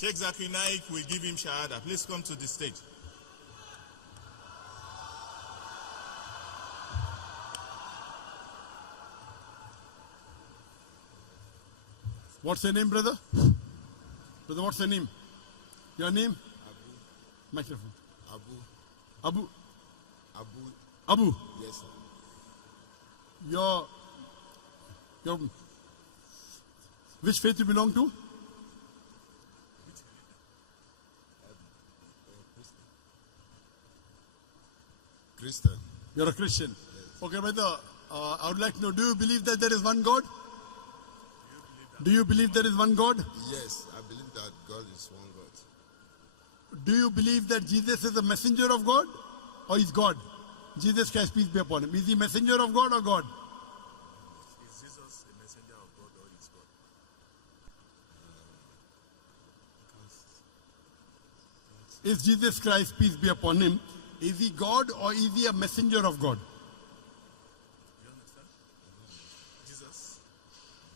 Sheikh Zakir Naik will give him Shahada. Please come to the stage. What's your name, brother? Brother, what's your name? Your name? Abu. Microphone. Abu. Abu. Abu. Abu. Yes, sir. Your which faith you belong to? Christian. You're a Christian. Yes. Okay, brother. I would like to know, do you believe that there is one God? Do you believe there is one God? Yes, I believe that God is one God. Do you believe that Jesus is a messenger of God or is God? Jesus Christ, peace be upon him. Is he messenger of God or God? Is Jesus a messenger of God or is God? Is Jesus Christ, peace be upon him, is he God or is he a messenger of God? You understand? Jesus.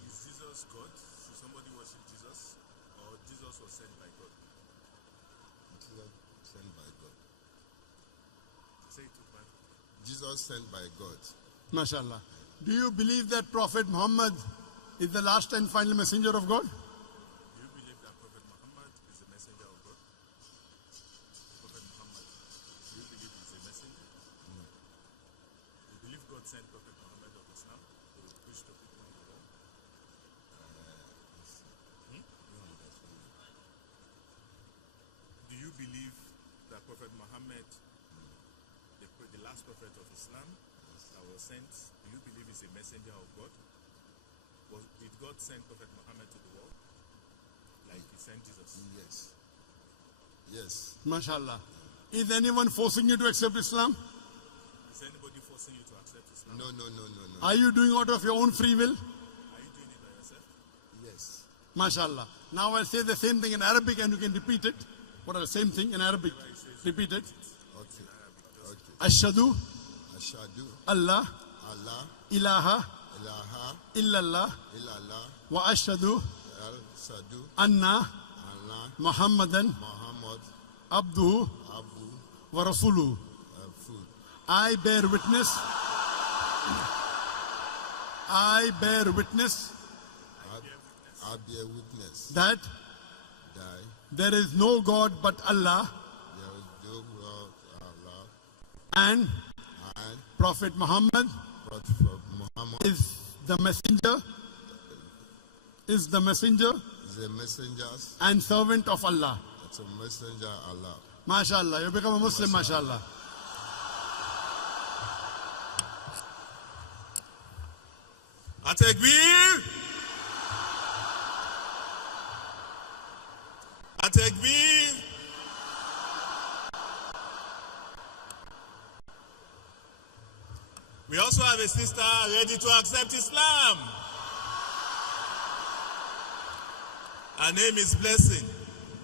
Is Jesus God? Should somebody worship Jesus? Or Jesus was sent by God? Jesus sent by God. Say it to me. Jesus sent by God. MashaAllah. Do you believe that Prophet Muhammad is the last and final messenger of God? Do you believe that Prophet Muhammad is a messenger of God? Prophet Muhammad, do you believe he's a messenger? No. Do you believe God sent Prophet Muhammad of Islam to preach to people in the world? Do you believe that Prophet Muhammad, the last prophet of Islam that was sent, do you believe he's a messenger of God? Did God send Prophet Muhammad to the world? Like he sent Jesus? Yes. Yes. MashaAllah. Is anyone forcing you to accept Islam? Is anybody forcing you to accept Islam? No, no, no, no, no. Are you doing out of your own free will? Are you doing it by yourself? Yes. MashaAllah. Now I'll say the same thing in Arabic and you can repeat it. What are the same thing in Arabic? Repeat it. Okay. Okay. Ashhadu Ashhadu Allah Allah ilaha ilaha illallah illallah wa ashhadu al sadu anna Allah Muhammadan Muhammad abduhu Abu wa rasuluhu. Food. I bear witness. I bear witness I bear witness that that there is no God but Allah there is no God Allah and and Prophet Muhammad Prophet Muhammad is the messenger is the messenger and servant of Allah. it's a messenger Allah. MashaAllah. You become a Muslim, MashaAllah. Atekbir! Atekbir! We also have a sister ready to accept Islam. Her name is Blessing.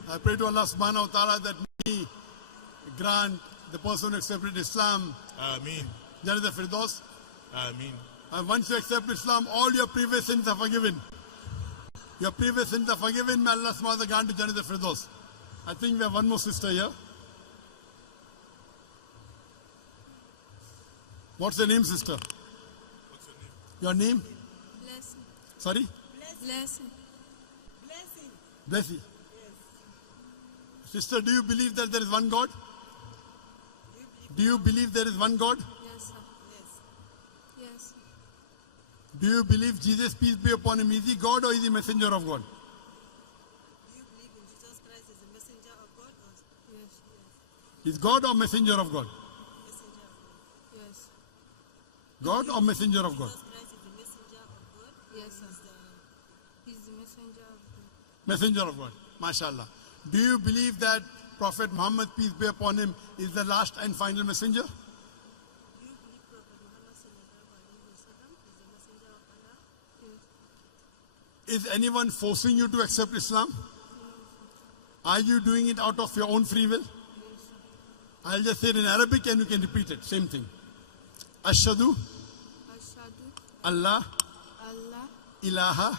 I pray to Allah subhanahu wa ta'ala that He grant the person who accepted Islam Ameen. Jannat al-Firdaus. Ameen. And once you accept Islam, all your previous sins are forgiven. Your previous sins are forgiven. May Allah subhanahu wa ta'ala grant you Jannat al-Firdaus. I think we have one more sister here. What's your name, sister? What's your name? Your name? Blessing. Sorry? Blessing. Blessing. Blessy. Yes. Sister, do you believe that there is one God? Do you believe there is one God? Yes, sir. Yes. Yes. Do you believe Jesus, peace be upon him, is he God or is he messenger of God? Do you believe in Jesus Christ as a messenger of God or Yes. Is God or messenger of God? messenger of God? Yes. God or messenger of God? Jesus Christ is the messenger of God. Yes, sir. Is the He's the messenger of God. Messenger of God. MashaAllah. Do you believe that Prophet Muhammad, peace be upon him, is the last and final messenger? Do you believe Prophet Muhammad sallallahu alaihi wasallam is the messenger of Allah? Yes. Is anyone forcing you to accept Islam? Are you doing it out of your own free will? I'll just say it in Arabic and you can repeat it. Same thing. Ashhadu Ashhadu Allah Allah ilaha ilaha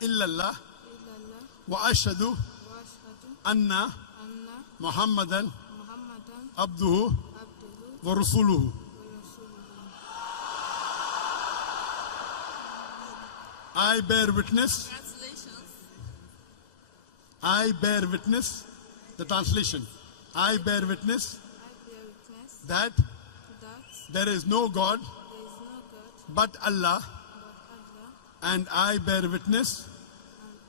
illallah illallah wa ashhadu wa Anna Anna Muhammadan Muhammadan Abduhu Abduhu wa Rasuluhu. wa Rasuluhu. I bear witness. Translations. I bear witness. The translation. I bear witness I bear witness that that there is no God there is no God but Allah, but Allah, and I bear witness and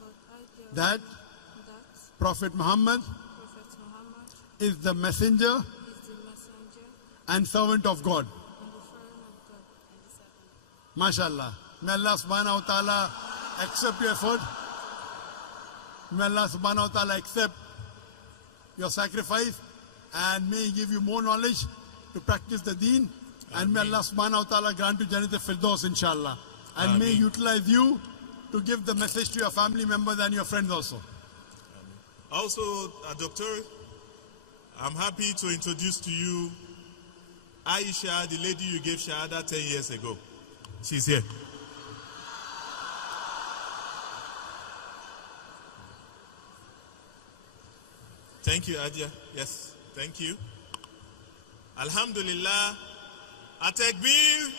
but I bear that witness that Prophet Muhammad Prophet Muhammad is the messenger is the messenger and servant of God. and the friend of God. MashaAllah. May Allah subhanahu wa ta'ala accept your effort. May Allah subhanahu wa ta'ala accept your sacrifice and may He give you more knowledge to practice the deen. And may Allah subhanahu wa ta'ala grant you Jannat al-Firdaus, inshallah. And may He utilize you to give the message to your family members and your friends also. Also, Doctor, I'm happy to introduce to you Aisha, the lady you gave Shahada 10 years ago. She's here. Thank you, Adia. Yes, thank you. Alhamdulillah. Atekbir.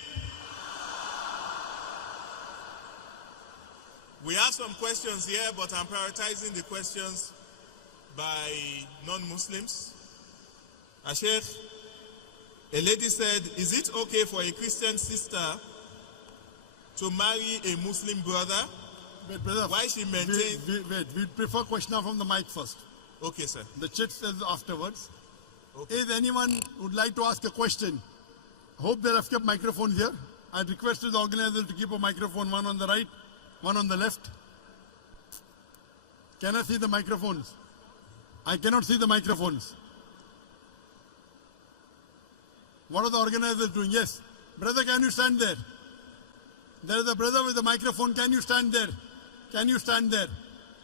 We have some questions here, but I'm prioritizing the questions by non-Muslims. Sheikh, a lady said, is it okay for a Christian sister to marry a Muslim brother? Wait, brother. Why she maintains... Wait. We prefer question from the mic first. Okay, sir. The chit says afterwards. Okay. If anyone would like to ask a question, hope they have kept microphones here. I requested the organizer to keep a microphone, one on the right, one on the left. Can I see the microphones? I cannot see the microphones. What are the organizers doing? Yes. Brother, can you stand there? There is a brother with a microphone. Can you stand there? Can you stand there?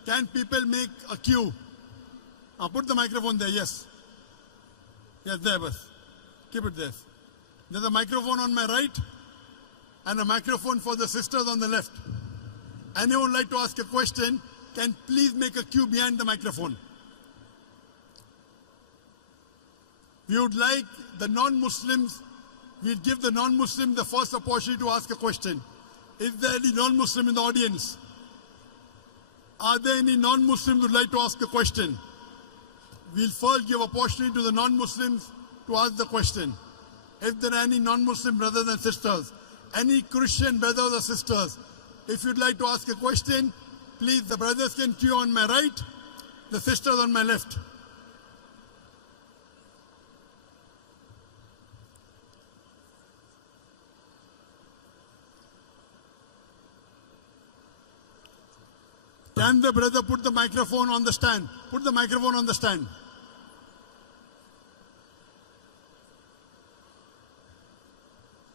Can people make a queue? Put the microphone there, yes. Yes, there, bas. Keep it there. There's a microphone on my right and a microphone for the sisters on the left. Anyone like to ask a question, can please make a queue behind the microphone. We would like the non-Muslims, we'd give the non-Muslim the first opportunity to ask a question. Is there any non-Muslim in the audience? Are there any non-Muslims who would like to ask a question? We'll first give opportunity to the non-Muslims to ask the question. If there are any non-Muslim brothers and sisters, any Christian brothers or sisters, if you'd like to ask a question, please, the brothers can queue on my right, the sisters on my left. Can the brother put the microphone on the stand? Put the microphone on the stand.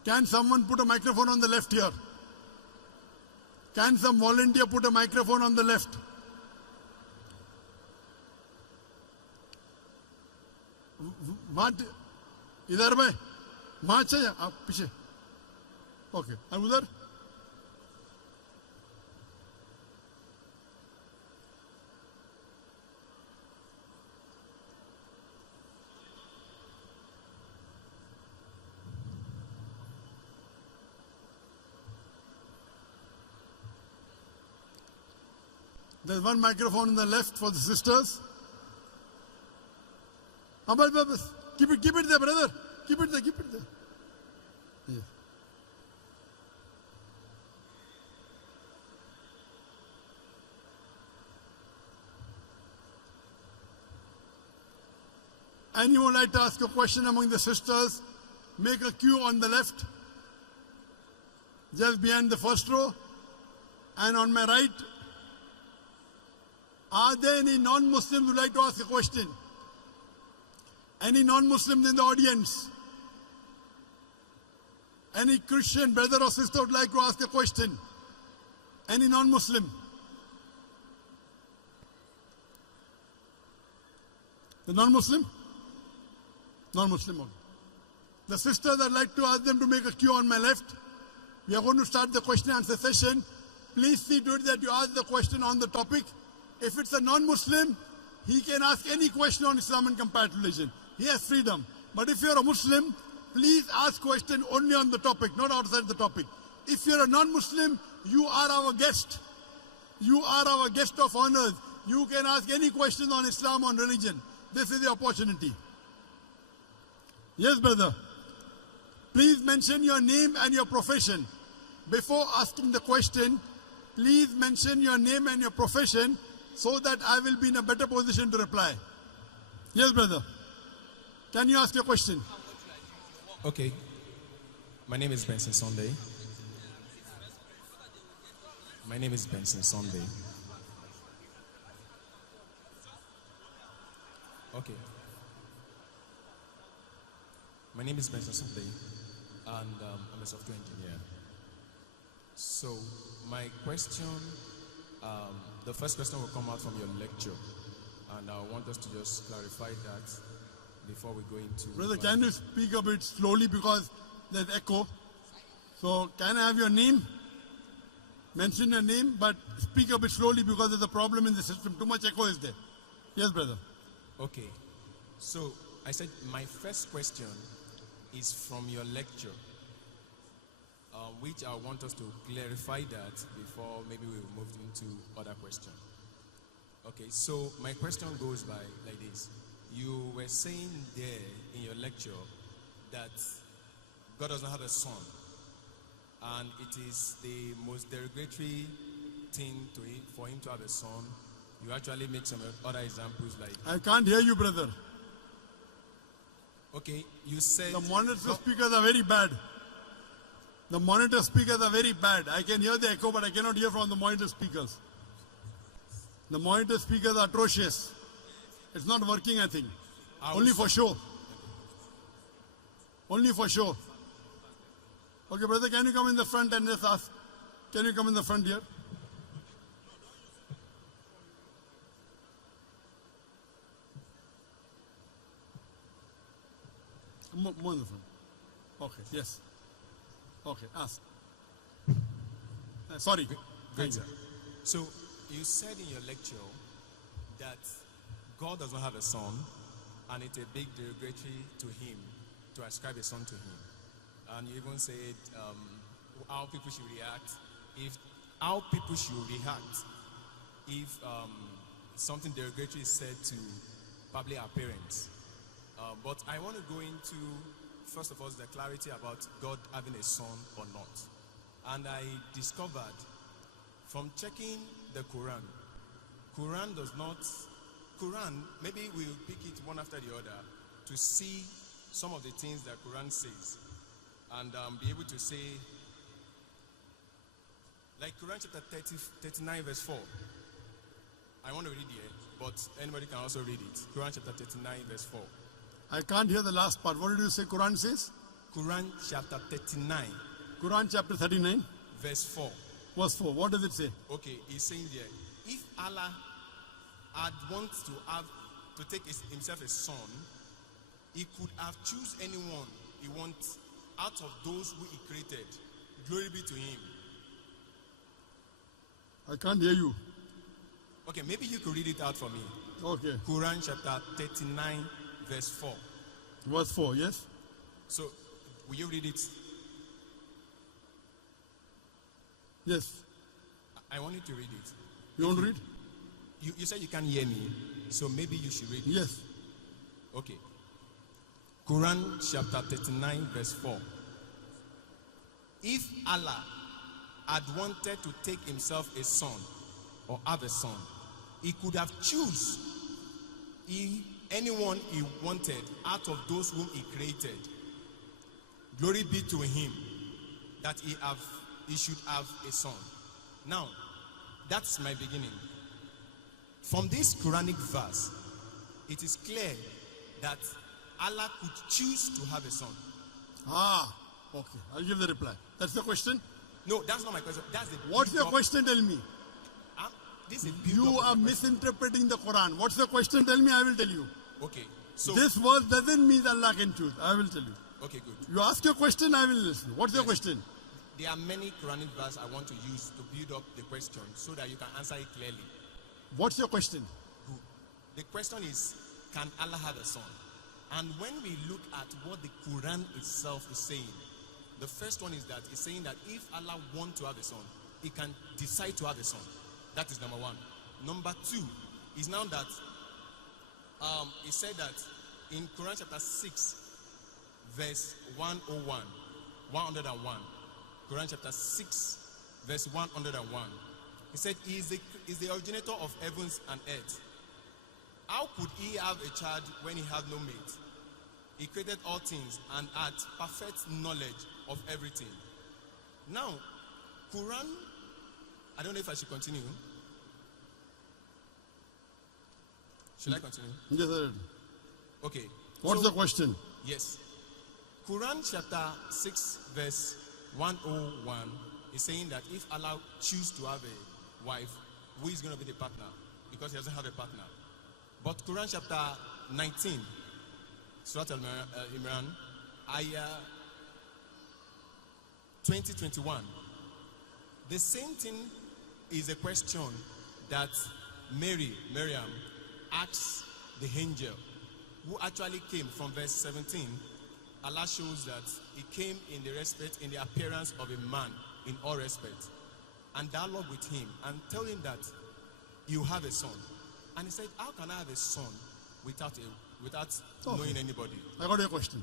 Can someone put a microphone on the left here? Can some volunteer put a microphone on the left? What? इधर में वहां चाहिए आप पीछे okay और उधर There's one microphone on the left for the sisters. Keep it there, brother. Keep it there. Yeah. Anyone like to ask a question among the sisters? Make a queue on the left, just behind the first row, and on my right. Are there any non-Muslims who would like to ask a question? Any non-Muslims in the audience? Any Christian brother or sister would like to ask a question? Any non-Muslim? The non-Muslim? Non-Muslim only. The sisters, I'd like to ask them to make a queue on my left. We are going to start the question and answer session. Please see to it that you ask the question on the topic. If it's a non-Muslim, he can ask any question on Islam and comparative religion. He has freedom. But if you're a Muslim, please ask question only on the topic, not outside the topic. If you're a non-Muslim, you are our guest. You are our guest of honor. You can ask any question on Islam, on religion. This is the opportunity. Yes, brother. Please mention your name and your profession. Before asking the question, please mention your name and your profession so that I will be in a better position to reply. Yes, brother. Can you ask your question? Okay. My name is Benson Sunday. My name is Benson Sunday. Okay. My name is Benson Sunday, and I'm a software engineer. So, my question, the first question will come out from your lecture, and I want us to just clarify that before we go into... Brother, can you speak a bit slowly because there's echo? So, can I have your name? Mention your name, but speak a bit slowly because there's a problem in the system. Too much echo is there. Yes, brother. Okay. So, I said my first question is from your lecture, which I want us to clarify that before maybe we move into other questions. Okay, so my question goes by like this. You were saying there in your lecture that God doesn't have a son, and it is the most derogatory thing to him, for him to have a son. You actually make some other examples like... I can't hear you, brother. Okay, you said... The monitor speakers are very bad. The monitor speakers are very bad. I can hear the echo, but I cannot hear from the monitor speakers. The monitor speakers are atrocious. It's not working, I think. Only for show. Only for show. Okay, brother, can you come in the front and just ask? Can you come in the front here? More in the front. Okay, yes. Okay, ask. Sorry. Great, sir. So, you said in your lecture that God does not have a son, and it's a big derogatory to him to ascribe a son to him. And you even said how people should react if something derogatory is said to probably our parents. But I want to go into, first of all, the clarity about God having a son or not. And I discovered from checking the Quran, maybe we'll pick it one after the other to see some of the things that Quran says and be able to say, like Quran chapter 39 verse 4. I want to read here, but anybody can also read it. Quran chapter 39 verse 4. I can't hear the last part. What did you say Quran says? Quran chapter 39. Quran chapter 39. Verse 4. Verse 4. What does it say? Okay, he's saying there, if Allah had wanted to take himself a son, he could have choose anyone he wants out of those who he created. Glory be to him. I can't hear you. Okay, maybe you could read it out for me. Okay. Quran chapter 39 verse 4. Verse 4, yes? So, will you read it? Yes. I want you to read it. You want to read? You said you can't hear me, so maybe you should read it. Yes. Okay. Quran chapter 39 verse 4. If Allah had wanted to take himself a son or have a son, he could have choose anyone he wanted out of those whom he created. Glory be to him that he should have a son. Now, that's my beginning. From this Quranic verse, it is clear that Allah could choose to have a son. Okay. I'll give the reply. That's the question? No, that's not my question. That's the What's your question? Tell me. This is you are misinterpreting the Quran. What's the question? Tell me, I will tell you. Okay. So this verse doesn't mean Allah can choose. I will tell you. Okay, good. You ask your question, I will listen. What's your question? There are many Quranic verses I want to use to build up the question so that you can answer it clearly. What's your question? The question is, can Allah have a son? And when we look at what the Quran itself is saying, the first one is that it's saying that if Allah wants to have a son, he can decide to have a son. That is number one. Number two is now that he said that in Quran chapter 6, verse 101, 101, Quran chapter 6, verse 101, he said, he is the originator of heavens and earth. How could he have a child when he had no mate? He created all things and had perfect knowledge of everything. Now, Quran, I don't know if I should continue. Should I continue? Yes, sir. Okay. What's So- the question? Yes. Quran chapter 6 verse 101 is saying that if Allah chooses to have a wife, who is going to be the partner? Because he doesn't have a partner. But Quran chapter 19, Surah Al-Imran, ayah 2021. The same thing is a question that Miriam asks the angel, who actually came from verse 17. Allah shows that he came in the appearance of a man in all respect, and dialogue with him and tell him that you have a son. And he said, how can I have a son without knowing anybody? I got your question.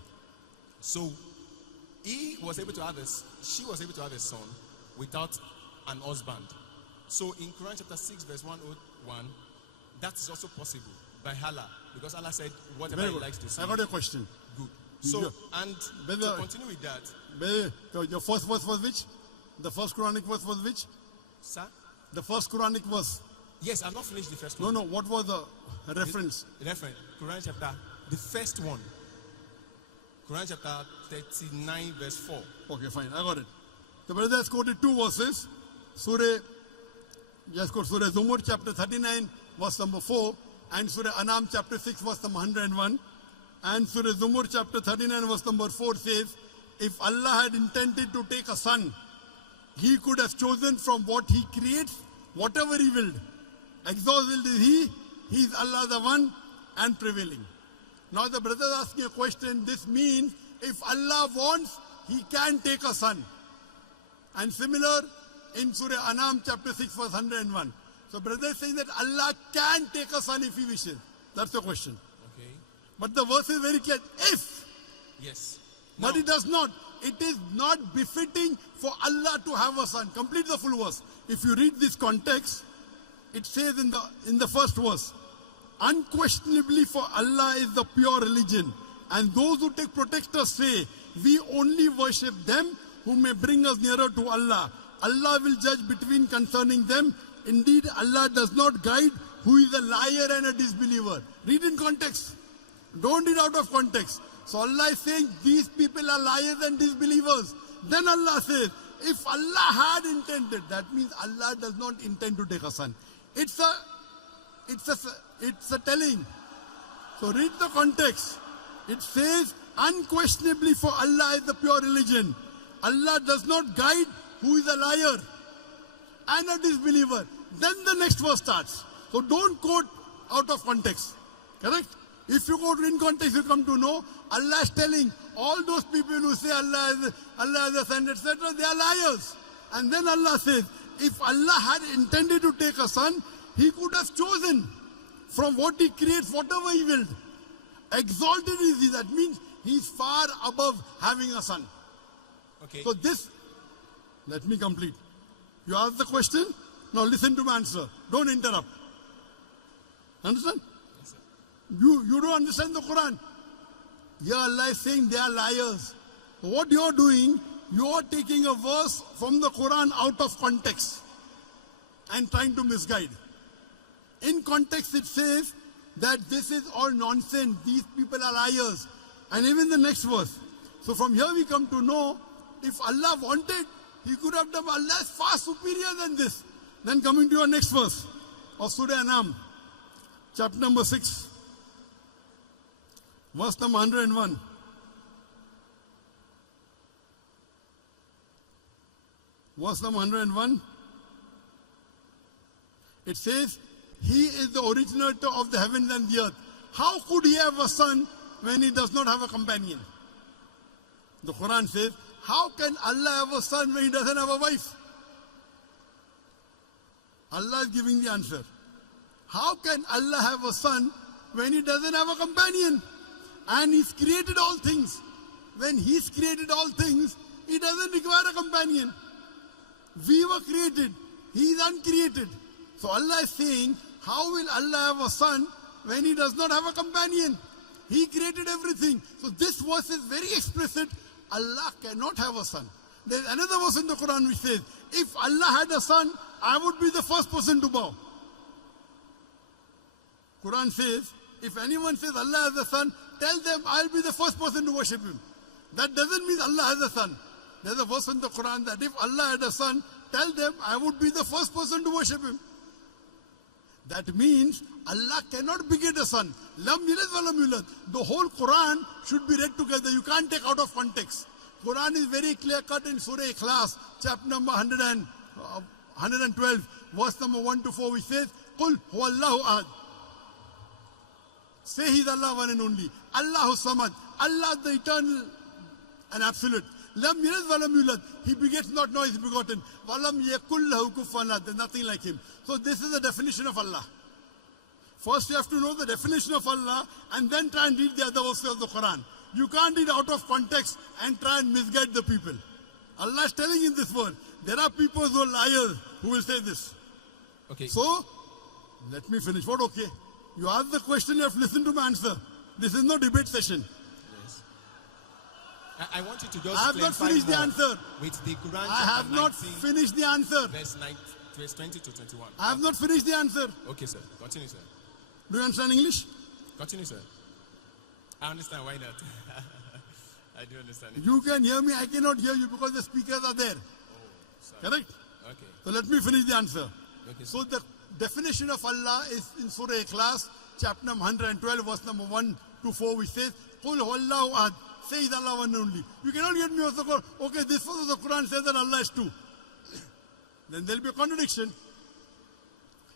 So she was able to have a son without an husband. So in Quran chapter 6 verse 101, that is also possible by Allah, because Allah said whatever Very he good. likes to say. I got your question. Good. So, Yeah. and Brother- to continue with that, Your first verse was which? The first Quranic verse was which? sir, The first Quranic verse. yes, I've not finished the first No, one. no. What was the reference? Reference, Quran chapter, the first one, Quran chapter 39 verse 4. Okay, fine. I got it. The brother has quoted two verses. Surah Zumur chapter 39 verse number 4 and Surah Anam chapter 6 verse number 101. And Surah Zumur chapter 39 verse number 4 says, if Allah had intended to take a son, he could have chosen from what he creates whatever he willed. Exalted is he is Allah the one and prevailing. Now the brother is asking a question. This means if Allah wants, he can take a son. And similar in Surah Anam chapter 6 verse 101. So brother is saying that Allah can take a son if he wishes. That's the question. Okay. But the verse is very clear. If, Yes. but Now, it does not. It is not befitting for Allah to have a son. Complete the full verse. If you read this context, it says in the first verse, unquestionably for Allah is the pure religion, and those who take protectors say, we only worship them who may bring us nearer to Allah. Allah will judge between concerning them. Indeed, Allah does not guide who is a liar and a disbeliever. Read in context. Don't read out of context. So Allah is saying these people are liars and disbelievers. Then Allah says, if Allah had intended, that means Allah does not intend to take a son. It's a telling. So read the context. It says, unquestionably for Allah is the pure religion. Allah does not guide who is a liar and a disbeliever. Then the next verse starts. So don't quote out of context. Correct? If you quote in context, you come to know Allah is telling all those people who say Allah is a son, etc., they are liars. And then Allah says, if Allah had intended to take a son, he could have chosen from what he creates, whatever he willed. Exalted is he. That means he is far above having a son. okay. So this, let me complete. You asked the question, now listen to my answer. Don't interrupt. Understand? Yes, sir. You don't understand the Quran. Here Allah is saying they are liars. So what you are doing, you are taking a verse from the Quran out of context and trying to misguide. In context it says that this is all nonsense. These people are liars. And even the next verse. So from here we come to know, if Allah wanted, he could have done. Allah is far superior than this. Then coming to your next verse of Surah Anam, chapter number 6, verse number 101. Verse number 101. It says, He is the originator of the heavens and the earth. How could he have a son when he does not have a companion? The Quran says, how can Allah have a son when he doesn't have a wife? Allah is giving the answer. How can Allah have a son when he doesn't have a companion? And he's created all things. When he's created all things, he doesn't require a companion. We were created. He is uncreated. So Allah is saying, how will Allah have a son when he does not have a companion? He created everything. So this verse is very explicit. Allah cannot have a son. There's another verse in the Quran which says, if Allah had a son, I would be the first person to bow. Quran says, if anyone says Allah has a son, tell them I'll be the first person to worship him. That doesn't mean Allah has a son. There's a verse in the Quran that if Allah had a son, tell them I would be the first person to worship him. That means Allah cannot beget a son. Lam yalid wa lam yulad. The whole Quran should be read together. You can't take out of context. Quran is very clear cut in Surah Ikhlas, chapter number 112, verse number 1 to 4, which says, Qul huwallahu ahad. Say He's Allah one and only. Allahu samad. Allah the eternal and absolute. Lam yalid wa lam yulad. He begets not, nor is begotten. Wa lam yakul lahu kufuwan ahad. There's nothing like him. So this is the definition of Allah. First you have to know the definition of Allah and then try and read the other verses of the Quran. You can't read out of context and try and misguide the people. Allah is telling in this word, there are people who are liars who will say this. Okay. So, let me finish. What okay? You ask the question, you have to listen to my answer. This is no debate session. Yes. I want you to just I have not finished the answer. With the Quran I have not finished the answer. Verse 20 to 21. I have not finished the answer. Okay, sir. Continue, sir. Do you understand English? Continue, sir. I understand. Why not? I do understand it. You can hear me, I cannot hear you because the speakers are there. Sorry. Correct? Okay. So let me finish the answer. Okay, So the definition of Allah is in Surah Ikhlas, chapter number 112, verse number 1 to 4, which says, Qul huwallahu ahad. Say is Allah one and only. You cannot get me also, okay, this verse of the Quran says that Allah is two. Then there will be a contradiction.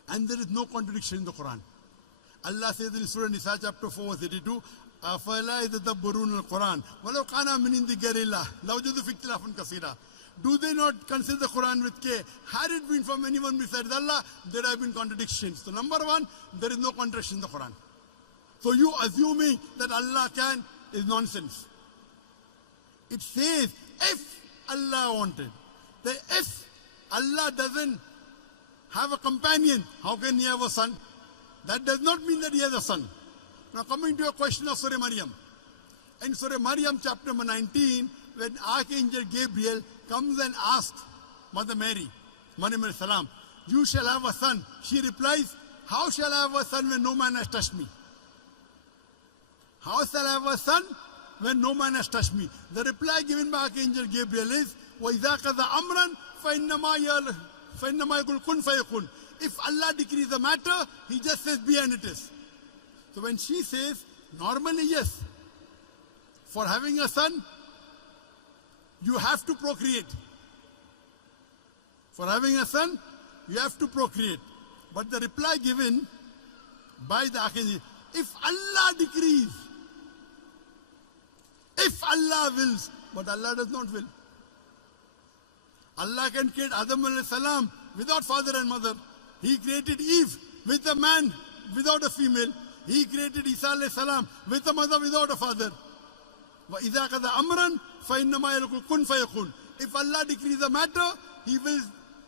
And there is no contradiction in the Quran. Allah says in Surah Nisa, chapter 4, verse 82, أَفَلَا يَتَدَبَّرُونَ الْقُرْآنَ وَلَوْ كَانَ مِنْ عِنْدِ غَيْرِ اللَّهِ لَوَجَدُوا فِيهِ اخْتِلَافًا كَثِيرًا. Do they not consider the Quran with care? Had it been from anyone besides Allah, there have been contradictions. So number one, there is no contradiction in the Quran. So you assuming that Allah can is nonsense. It says, if Allah wanted. That if Allah doesn't have a companion, how can he have a son? That does not mean that he has a son. Now coming to your question of Surah Maryam. In Surah Maryam chapter number 19, when Archangel Gabriel comes and asks Mother Mary, Maryam alayhi salam, you shall have a son. She replies, how shall I have a son when no man has touched me? How shall I have a son when no man has touched me? The reply given by Archangel Gabriel is, وَإِذَا قَضَى أَمْرًا فَإِنَّمَا يَقُولُ كُنْ فَيَكُونُ. If Allah decrees the matter, He just says be and it is. So when she says, normally yes, for having a son, you have to procreate. For having a son, you have to procreate. But the reply given by the Archangel, if Allah decrees, if Allah wills, but Allah does not will. Allah can create Adam alayhi salam without father and mother. He created Eve with a man without a female. He created Isa alayhi salam with a mother without a father. وَإِذَا قَضَى أَمْرًا فَإِنَّمَا يَقُولُ كُنْ فَيَكُونُ. If Allah decrees a matter, He will,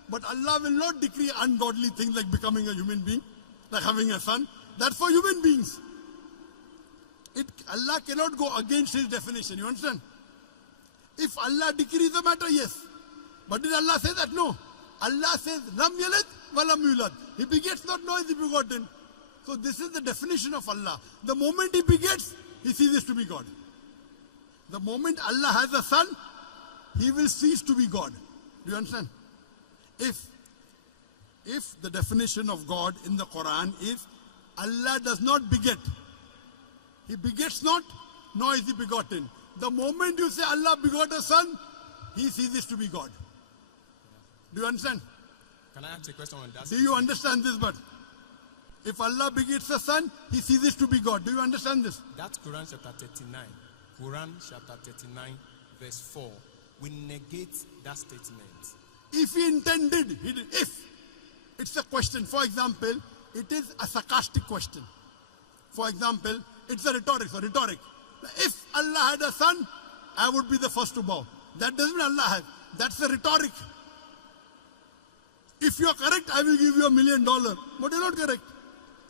but Allah will not decree ungodly things like becoming a human being, like having a son. That's for human beings. Allah cannot go against His definition, you understand? If Allah decrees a matter, yes. But did Allah say that? No. Allah says, Lam yalid wa lam yulad. He begets not, nor is he begotten. So this is the definition of Allah. The moment He begets, He ceases to be God. The moment Allah has a son, He will cease to be God. Do you understand? If the definition of God in the Quran is, Allah does not beget. He begets not, nor is He begotten. The moment you say Allah begot a son, He ceases to be God. Do you understand? Can I ask a question on that? Do you understand this? But If Allah begets a son, he ceases to be God. Do you understand this? That's Quran chapter 39. Quran chapter 39, verse 4. We negate that statement. If he intended, he did. If. It's a question. For example, it is a sarcastic question. For example, it's a rhetoric. So rhetoric. If Allah had a son, I would be the first to bow. That doesn't mean Allah has. That's a rhetoric. If you are correct, I will give you $1 million. But you're not correct.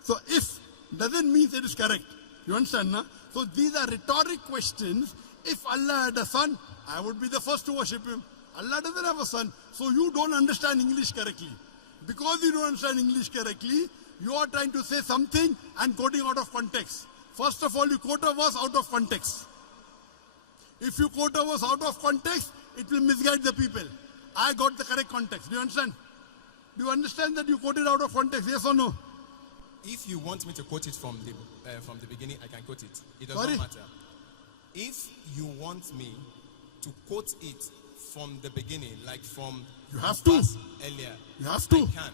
So if doesn't mean it is correct. You understand, na? So these are rhetoric questions. If Allah had a son, I would be the first to worship him. Allah doesn't have a son. So you don't understand English correctly. Because you don't understand English correctly, you are trying to say something and quoting out of context. First of all, you quote a verse out of context. If you quote a verse out of context, it will misguide the people. I got the correct context. Do you understand? Do you understand that you quoted out of context? Yes or no? If you want me to quote it from the beginning, I can quote it. It does Sorry? not matter. If you want me to quote it from the beginning, like from You have to. verse earlier, You have to. I can.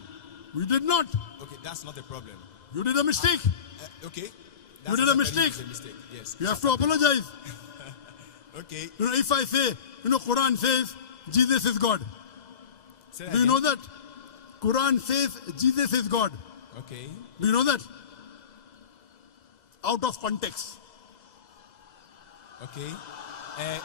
We did not. Okay, that's not a problem. You did a mistake. Okay. You did a mistake. A mistake. Yes. You have to apologize. Okay. You know, if I say, Quran says Jesus is God. Say that Do you again. know that? Quran says Jesus is God. Okay. Do you know that? Out of context. Okay. Wait.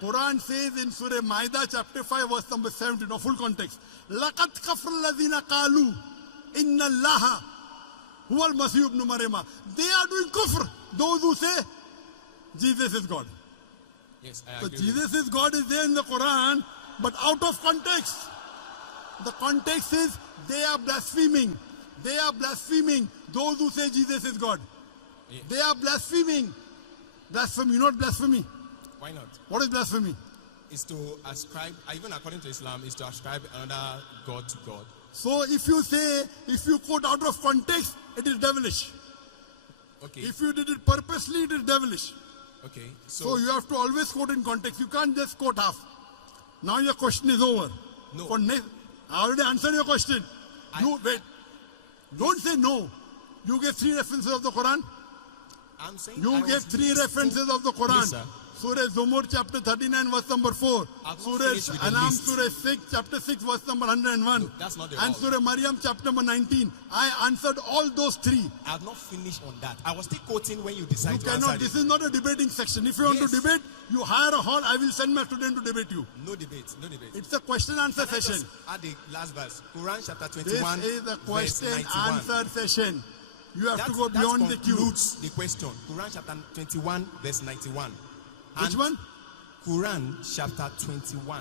Quran says in Surah Maida chapter 5 verse number 17, no full context. لَقَدْ كَفْرَ الَّذِينَ قَالُوا إِنَّ اللَّهَ هُوَ الْمَسِيحُ ابْنُ مَرْيَمَ. They are doing kufr. Those who say Jesus is God. Yes, I So agree. Jesus is God is there in the Quran, but out of context. The context is they are blaspheming. They are blaspheming those who say Jesus is God. Yeah. They are blaspheming. Blasphemy, not blasphemy. Why not? What is blasphemy? Is to ascribe, even according to Islam, is to ascribe another God to God. So if you quote out of context, it is devilish. Okay. If you did it purposely, it is devilish. Okay. So you have to always quote in context. You can't just quote half. Now your question is over. No. I already answered your question. Wait. Don't say no. You gave 3 references of the Quran. I'm saying You I gave was 3 listening- references of the Quran. Please, sir. Surah Zumur chapter 39 verse number 4. I've not Surah finished with the Anam list. Surah 6 chapter 6 verse number 101. No, that's not the And all. Surah Maryam chapter number 19. I answered all those 3. I have not finished on that. I was still quoting when you decide You to cannot, answer this it. is not a debating section. If you want Yes. to debate, you hire a hall. I will send my student to debate you. No debate. No debate. It's a question answer Can I just session. add the last verse. Quran chapter This 21, is a verse question 91. answer session. You have That, to go that beyond the queue. concludes the question. Quran chapter 21, verse 91. Which And one? Quran chapter 21,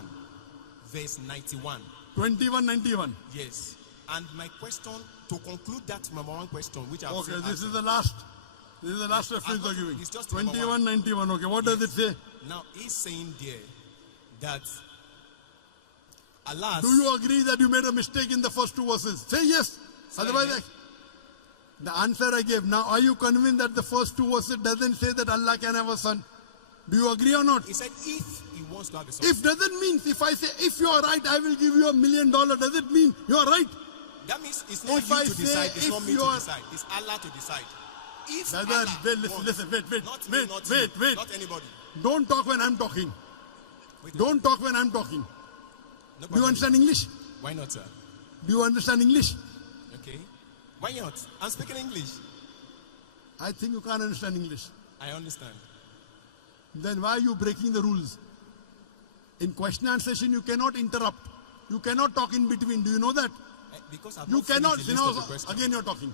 verse 91. 2191. Yes. And my question, to conclude that number 1 question, which I've Okay, said this is answered. the last. This is the last reference not- you're giving. it's just number 2191. Okay, what does it say? Now, he's saying there that Allah. Do you agree that you made a mistake in the first 2 verses? Say yes. Say Otherwise, again. the answer I gave. Now, are you convinced that the first 2 verses doesn't say that Allah can have a son? Do you agree or not? He said if he wants to have a son. If doesn't mean, if I say, if you are right, I will give you $1 million, does it mean you are right? That means it's not If you I to say decide, it's if not me you to are- decide. It's Allah to decide. If Brother, Allah wait, wants, listen, wait, not me, not you, wait. not anybody. Don't talk when I'm talking. Wait, Don't talk when I'm talking. no Do you problem. understand English? Why not, sir? Do you understand English? Okay. Why not? I'm speaking English. I think you can't understand English. I understand. Then why are you breaking the rules? In question and answer session, you cannot interrupt. You cannot talk in between. Do you know that? Because I've You not finished cannot. the You list know, of the question. again you're talking.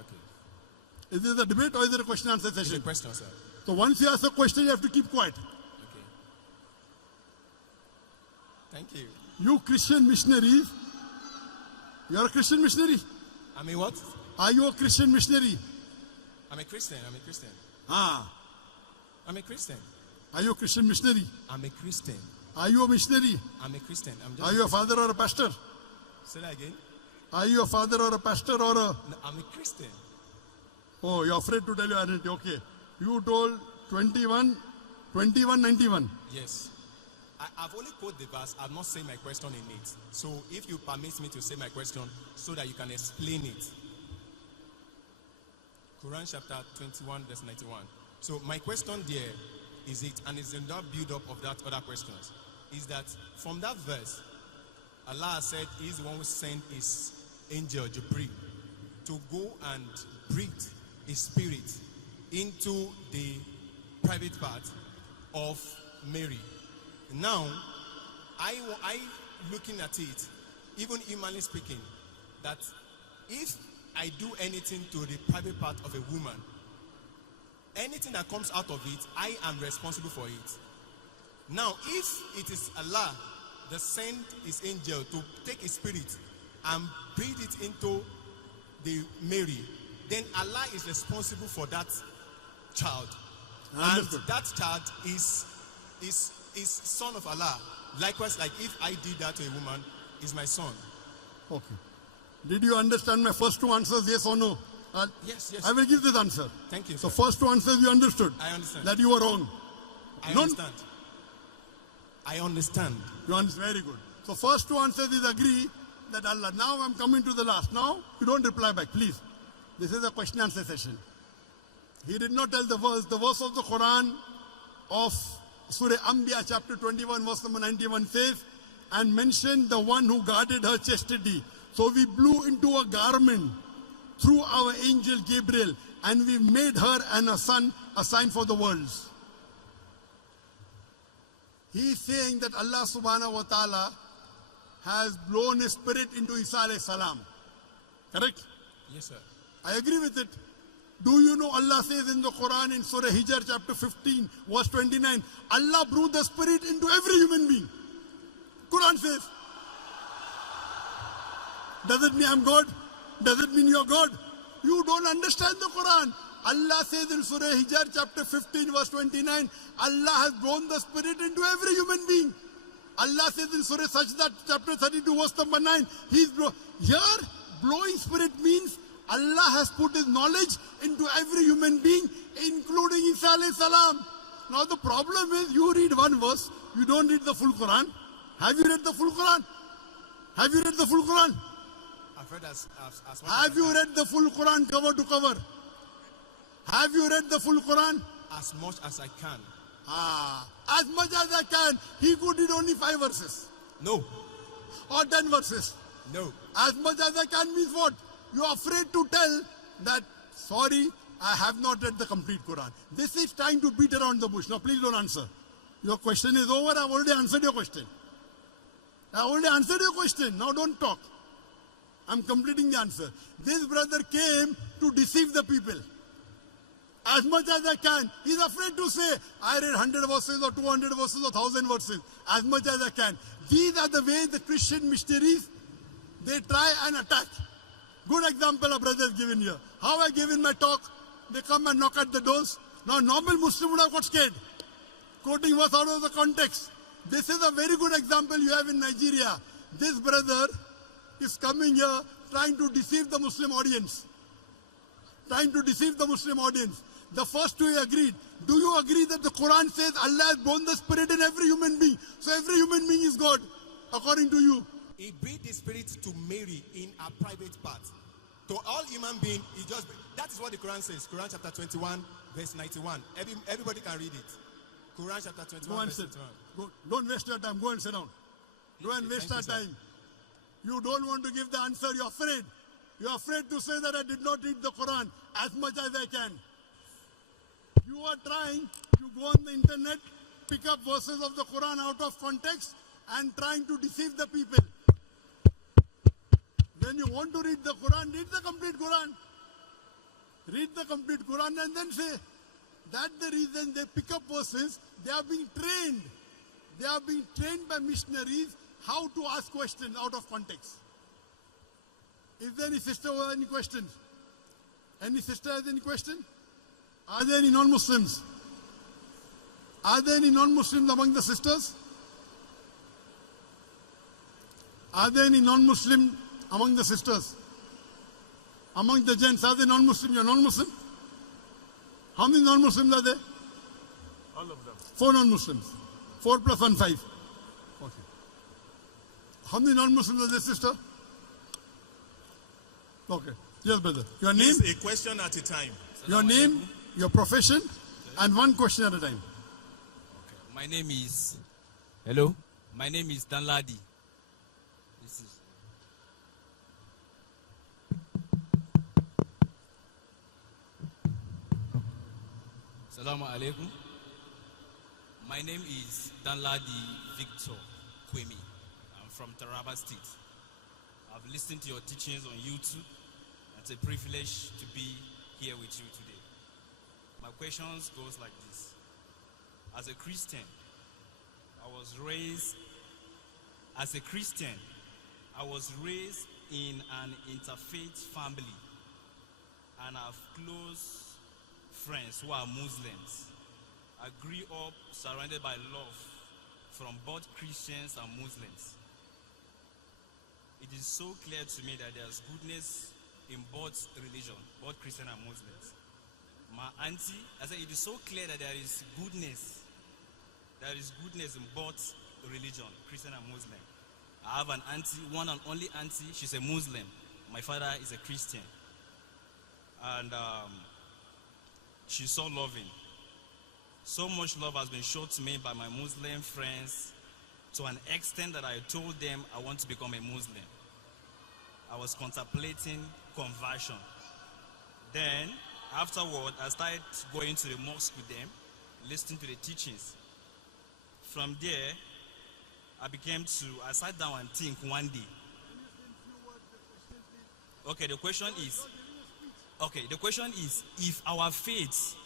Okay. Is this a debate or is it a question and answer It's a session? question, sir. So once you ask a question, you have to keep quiet. Okay. Thank you. You Christian missionaries, you're a Christian missionary. I'm a what? Are you a Christian missionary? I'm a Christian. Ah. I'm a Christian. Are you a Christian missionary? I'm a Christian. Are you a missionary? I'm a Christian. I'm just. Are you a father or a pastor? Say that again. Are you a father or a pastor or a... No, I'm a Christian. Oh, you're afraid to tell your identity. Okay. You told 2191. Yes. I've only quoted the verse. I've not said my question in it. So if you permit me to say my question so that you can explain it. Quran chapter 21 verse 91. So my question there is it, and it's in that build-up of that other questions, is that from that verse, Allah said He's the one who sent His angel Jibreel to go and breathe His spirit into the private part of Mary. Now, I looking at it, even humanly speaking, that if I do anything to the private part of a woman, anything that comes out of it, I am responsible for it. Now, if it is Allah that sent His angel to take His spirit and breathe it into the Mary, then Allah is responsible for that child. And that child is son of Allah. Likewise, like if I did that to a woman, is my son. Okay. Did you understand my first two answers, yes or no? Yes. I will give this answer. Thank you, So sir. first two answers you understood. I understand. That you were wrong. I understand. I understand. You understand? Very good. So first two answers is agree that Allah. Now I'm coming to the last. Now you don't reply back, please. This is a question answer session. He did not tell the verse. The verse of the Quran of Surah Anbiya chapter 21 verse number 91 says, and mentioned the one who guarded her chastity. So we blew into a garment through our angel Gabriel, and we made her and her son a sign for the worlds. He is saying that Allah subhanahu wa ta'ala has blown His spirit into Isa alayhi salam. Correct? Yes, sir. I agree with it. Do you know Allah says in the Quran in Surah Hijr chapter 15 verse 29, Allah breathed the spirit into every human being. Quran says. Does it mean I'm God? Does it mean you're God? You don't understand the Quran. Allah says in Surah Hijr chapter 15 verse 29, Allah has blown the spirit into every human being. Allah says in Surah Sajda chapter 32 verse number 9, here blowing spirit means Allah has put His knowledge into every human being, including Isa alayhi salam. Now the problem is you read one verse, you don't read the full Quran. Have you read the full Quran? Have you read the full Quran? I've read as Have you read the full Quran cover to cover? Have you read the full Quran? as much as I can. As much as I can. He could read only 5 verses. No. Or 10 verses. No. As much as I can means what? You are afraid to tell that, sorry, I have not read the complete Quran. This is trying to beat around the bush. Now please don't answer. Your question is over. I've already answered your question. I already answered your question. Now don't talk. I'm completing the answer. This brother came to deceive the people. As much as I can. He's afraid to say, I read 100 verses or 200 verses or 1,000 verses. As much as I can. These are the ways the Christian missionaries, they try and attack. Good example a brother has given here. How I gave in my talk, they come and knock at the doors. Now normal Muslim would have got scared. Quoting verse out of the context. This is a very good example you have in Nigeria. This brother is coming here trying to deceive the Muslim audience. Trying to deceive the Muslim audience. The first two agreed. Do you agree that the Quran says Allah has blown the spirit in every human being? So every human being is God, according to you. He breathed the spirit to Mary in her private part. To all human beings, he just, that is what the Quran says. Quran chapter 21, verse 91. Everybody can read it. Quran chapter 21, verse 91. Don't waste your time. Go and sit down. Go and waste our time. You don't want to give the answer. You're afraid. You're afraid to say that I did not read the Quran as much as I can. You are trying to go on the internet, pick up verses of the Quran out of context and trying to deceive the people. When you want to read the Quran, read the complete Quran. Read the complete Quran and then say, that's the reason they pick up verses. They are being trained. They are being trained by missionaries how to ask questions out of context. Is there any sister who has any questions? Any sister has any question? Are there any non-Muslims? Are there any non-Muslims among the sisters? Are there any non-Muslim among the sisters? Among the gents, are there non-Muslim? You're non-Muslim? How many non-Muslims are there? All of them. 4 non-Muslims. 4 plus 1, 5. How many non-Muslims are there, sister? Okay. Yes, brother. Your name, Please, a question at a time. your name, your profession, and one question at a time. My name is. Hello. My name is Danladi. This is. Assalamu alaikum. My name is Danladi Victor Kwemi. I'm from Taraba State. I've listened to your teachings on YouTube. It's a privilege to be here with you today. My questions goes like this. As a Christian, I was raised in an interfaith family, and I have close friends who are Muslims. I grew up surrounded by love from both Christians and Muslims. It is so clear to me that there's goodness in both religion, both Christian and Muslims. My auntie, I said it is so clear that there is goodness. There is goodness in both religion, Christian and Muslim. I have an auntie, one and only auntie. She's a Muslim. My father is a Christian. And she's so loving. So much love has been shown to me by my Muslim friends to an extent that I told them I want to become a Muslim. I was contemplating conversion. Then, afterward, I started going to the mosque with them, listening to the teachings. From there, I sat down and think one day. Okay, the question is, if our faiths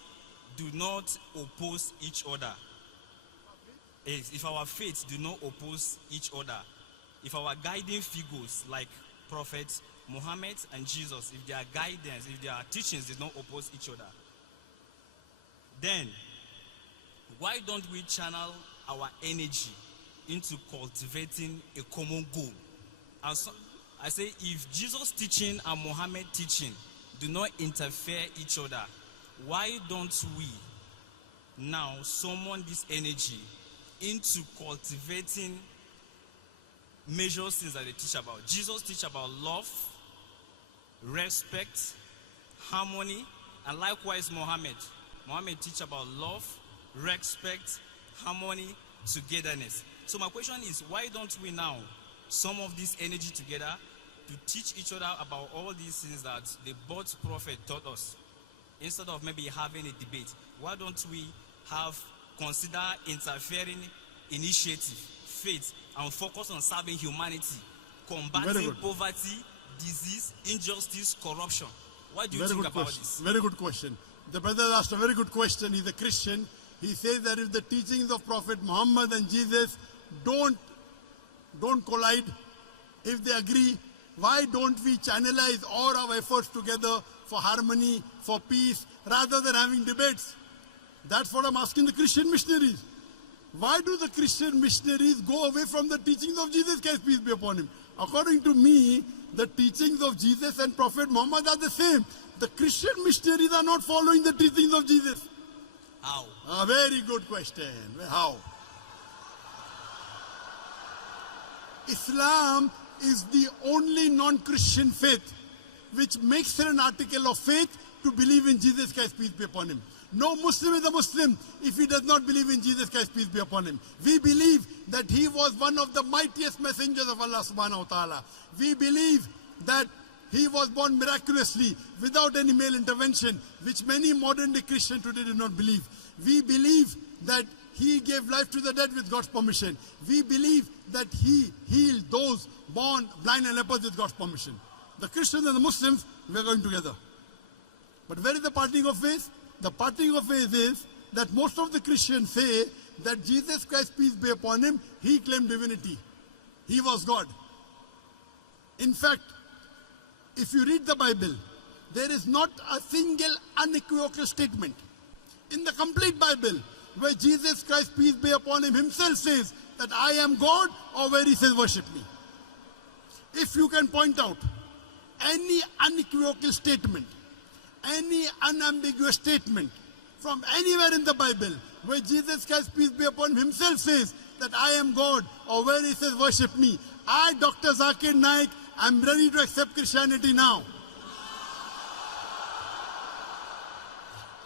do not oppose each other, if our guiding figures like Prophet Muhammad and Jesus, if their guidance, if their teachings did not oppose each other, then why don't we channel our energy into cultivating a common goal? And so, I say, if Jesus' teaching and Muhammad teaching do not interfere each other, why don't we now summon this energy into cultivating major things that they teach about? Jesus teach about love, respect, harmony, and likewise Muhammad teach about love, respect, harmony, togetherness. So my question is, why don't we now sum of this energy together to teach each other about all these things that the both prophet taught us? Instead of maybe having a debate, why don't we consider interfering initiative, faith, and focus on serving humanity, combating poverty, disease, injustice, corruption? What do you think about this? Very good question. The brother asked a very good question. He's a Christian. He says that if the teachings of Prophet Muhammad and Jesus don't collide, if they agree, why don't we channelize all our efforts together for harmony, for peace, rather than having debates? That's what I'm asking the Christian missionaries. Why do the Christian missionaries go away from the teachings of Jesus Christ, peace be upon him? According to me, the teachings of Jesus and Prophet Muhammad are the same. The Christian missionaries are not following the teachings of Jesus. How? A very good question. How? Islam is the only non-Christian faith which makes it an article of faith to believe in Jesus Christ, peace be upon him. No Muslim is a Muslim if he does not believe in Jesus Christ, peace be upon him. We believe that he was one of the mightiest messengers of Allah subhanahu wa ta'ala. We believe that he was born miraculously without any male intervention, which many modern day Christians today do not believe. We believe that he gave life to the dead with God's permission. We believe that he healed those born blind and lepers with God's permission. The Christians and the Muslims, we are going together. But where is the parting of ways? The parting of ways is that most of the Christians say that Jesus Christ, peace be upon him, he claimed divinity. He was God. In fact, if you read the Bible, there is not a single unequivocal statement in the complete Bible where Jesus Christ, peace be upon him, himself says that I am God, or where he says worship me. If you can point out any unequivocal statement, any unambiguous statement from anywhere in the Bible where Jesus Christ, peace be upon him, himself says that I am God, or where he says worship me, I, Dr. Zakir Naik, am ready to accept Christianity now.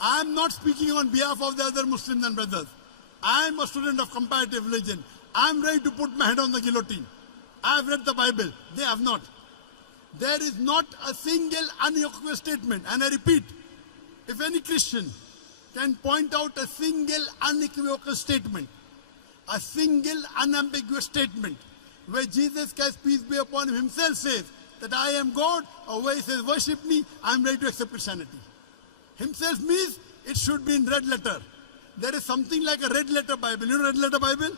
I am not speaking on behalf of the other Muslims and brothers. I am a student of comparative religion. I am ready to put my head on the guillotine. I have read the Bible. They have not. There is not a single unequivocal statement. And I repeat, if any Christian can point out a single unequivocal statement, a single unambiguous statement, where Jesus Christ, peace be upon him, himself says that I am God, or where he says worship me, I am ready to accept Christianity. Himself means it should be in red letter. There is something like a red letter Bible. You know red letter Bible?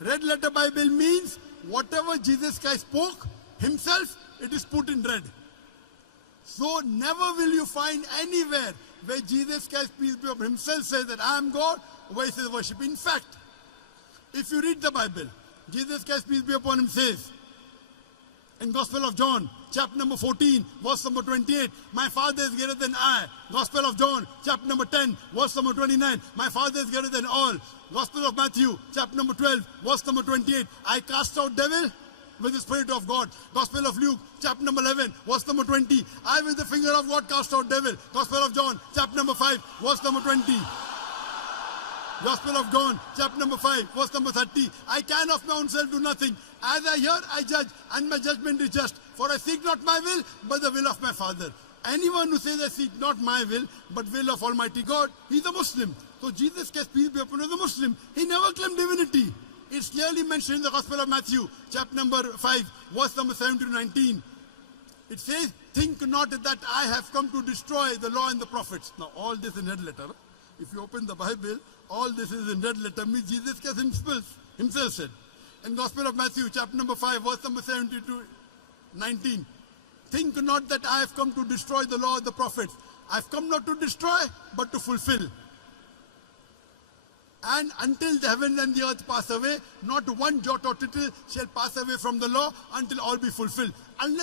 Red letter Bible means whatever Jesus Christ spoke himself, it is put in red. So never will you find anywhere where Jesus Christ, peace be upon him, himself says that I am God, or where he says worship. In fact, if you read the Bible, Jesus Christ, peace be upon him, says in Gospel of John, chapter number 14, verse number 28, my Father is greater than I. Gospel of John, chapter number 10, verse number 29, my Father is greater than all. Gospel of Matthew, chapter number 12, verse number 28, I cast out devil with the Spirit of God. Gospel of Luke, chapter number 11, verse number 20, I with the finger of God cast out devil. Gospel of John, chapter number 5, verse number 20. Gospel of John, chapter number 5, verse number 30. I can of my own self do nothing. As I hear, I judge, and my judgment is just. For I seek not my will, but the will of my Father. Anyone who says I seek not my will, but will of Almighty God, he's a Muslim. So Jesus Christ, peace be upon him, is a Muslim. He never claimed divinity. It's clearly mentioned in the Gospel of Matthew, chapter number 5, verse number 17 to 19. It says, think not that I have come to destroy the law and the prophets. Now all this in red letter. If you open the Bible, all this is in red letter, means Jesus Christ himself said. In Gospel of Matthew, chapter number 5, verse number 17 to 19. Think not that I have come to destroy the law of the prophets. I have come not to destroy, but to fulfill. And until the heaven and the earth pass away, not one jot or tittle shall pass away from the law until all be fulfilled. And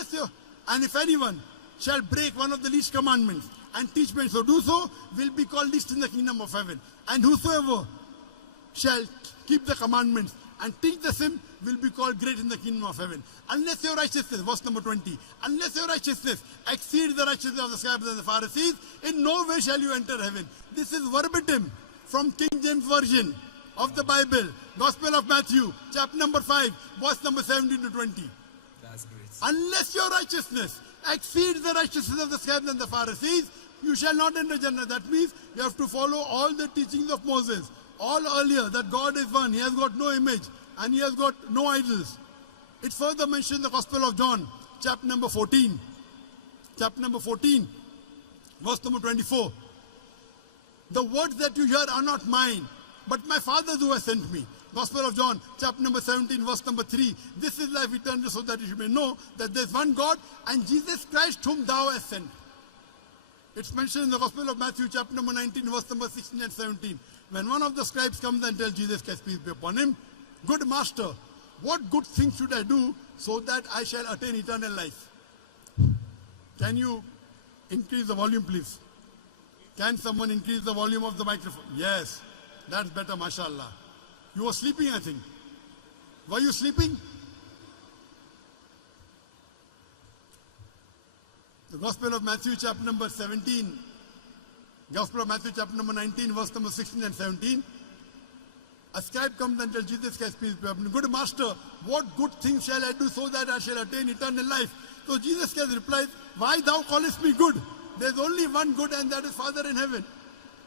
if anyone shall break one of the least commandments and teach men so do so, will be called least in the kingdom of heaven. And whosoever shall keep the commandments and teach the same will be called great in the kingdom of heaven. Unless your righteousness, verse number 20, unless your righteousness exceeds the righteousness of the scribes and the Pharisees, in no way shall you enter heaven. This is verbatim from King James Version of the Bible, Gospel of Matthew, chapter number 5, verse number 17 to 20. That's great. Unless your righteousness exceeds the righteousness of the scribes and the Pharisees, you shall not enter Jannah. That means you have to follow all the teachings of Moses, all earlier, that God is one, he has got no image, and he has got no idols. It's further mentioned in the Gospel of John, chapter number 14. Chapter number 14, verse number 24. The words that you hear are not mine, but my Father who has sent me. Gospel of John, chapter number 17, verse number 3. This is life eternal, so that you may know that there is one God, and Jesus Christ whom thou hast sent. It's mentioned in the Gospel of Matthew, chapter number 19, verse number 16 and 17. When one of the scribes comes and tells Jesus Christ, peace be upon him, good master, what good thing should I do so that I shall attain eternal life? Can you increase the volume, please? Can someone increase the volume of the microphone? Yes, that's better, mashallah. You were sleeping, I think. Were you sleeping? The Gospel of Matthew, chapter number 17. Gospel of Matthew, chapter number 19, verse number 16 and 17. A scribe comes and tells Jesus Christ, peace be upon him, good master, what good things shall I do so that I shall attain eternal life? So Jesus Christ replies, why thou callest me good? There's only one good, and that is Father in heaven.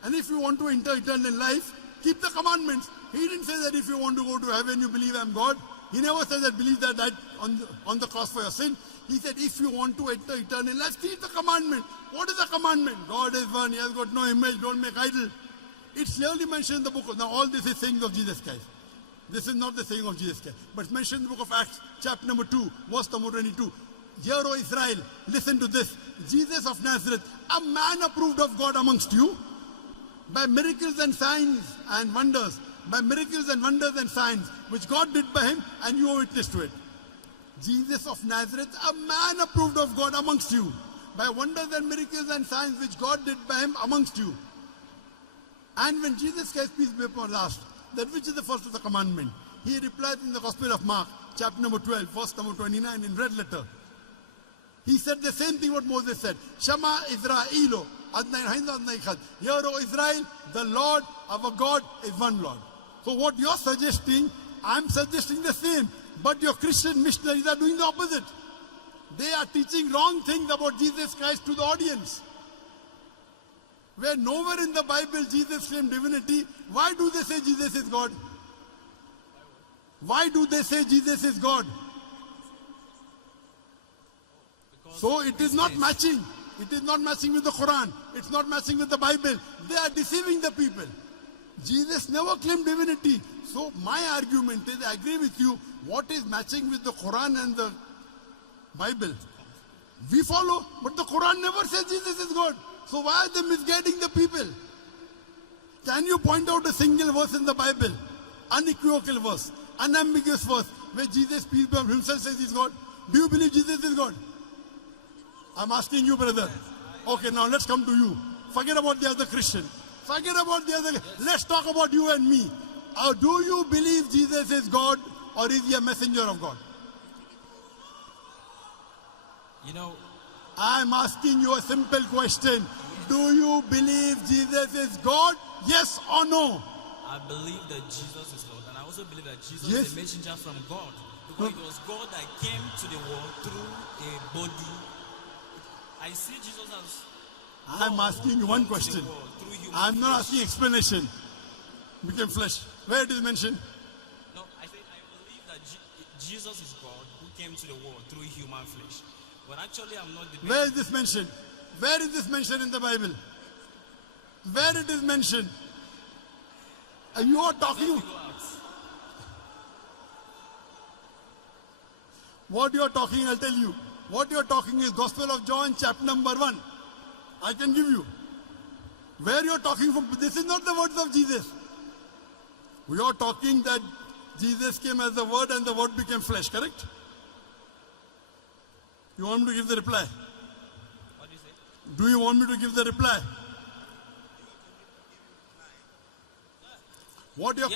And if you want to enter eternal life, keep the commandments. He didn't say that if you want to go to heaven, you believe I'm God. He never said that believe that I died on the cross for your sin. He said if you want to enter eternal life, keep the commandment. What is the commandment? God is one. He has got no image. Don't make idol. It's clearly mentioned in the book. Now all this is sayings of Jesus Christ. This is not the saying of Jesus Christ. But it's mentioned in the book of Acts, chapter number 2, verse number 22. Hear, O Israel, listen to this. Jesus of Nazareth, a man approved of God amongst you, by miracles and signs and wonders, by miracles and wonders and signs, which God did by him, and you are witness to it. Jesus of Nazareth, a man approved of God amongst you, by wonders and miracles and signs which God did by him amongst you. And when Jesus Christ, peace be upon him, asked, that which is the first of the commandment? He replied in the Gospel of Mark, chapter number 12, verse number 29 in red letter. He said the same thing what Moses said. Shema Israelo, Adnai Adnai Chad. Hear, O Israel, the Lord, our God, is one Lord. So what you're suggesting, I'm suggesting the same. But your Christian missionaries are doing the opposite. They are teaching wrong things about Jesus Christ to the audience. Where nowhere in the Bible Jesus claimed divinity, why do they say Jesus is God? Why do they say Jesus is God? So it is not matching. It is not matching with the Quran. It's not matching with the Bible. They are deceiving the people. Jesus never claimed divinity. So my argument is, I agree with you, what is matching with the Quran and the Bible? We follow, but the Quran never says Jesus is God. So why are they misguiding the people? Can you point out a single verse in the Bible, unequivocal verse, unambiguous verse, where Jesus, peace be upon him, himself says he's God? Do you believe Jesus is God? I'm asking you, brother. Okay, now let's come to you. Forget about the other Christian. Forget about the other. Let's talk about you and me. Do you believe Jesus is God, or is he a messenger of God? You know, I'm asking you a simple question. Do you believe Jesus is God? Yes or no? I believe that Jesus is Lord, and I also believe that Jesus Yes. is a messenger from God. Because it was God that came to the world through a body. I see Jesus as I'm asking you one question. I'm not asking explanation. Became flesh. Where it is mentioned? No, I say I believe that Jesus is God who came to the world through human flesh. But actually, I'm not debating. Where is this mentioned? Where is this mentioned in the Bible? Where it is mentioned? And you are talking. Let me go out. What you are talking, I'll tell you. What you are talking is Gospel of John, chapter number 1. I can give you. Where you are talking from, this is not the words of Jesus. We are talking that Jesus came as the Word and the Word became flesh, correct? You want me to give the reply? What do you say? Do you want me to give the reply? What you're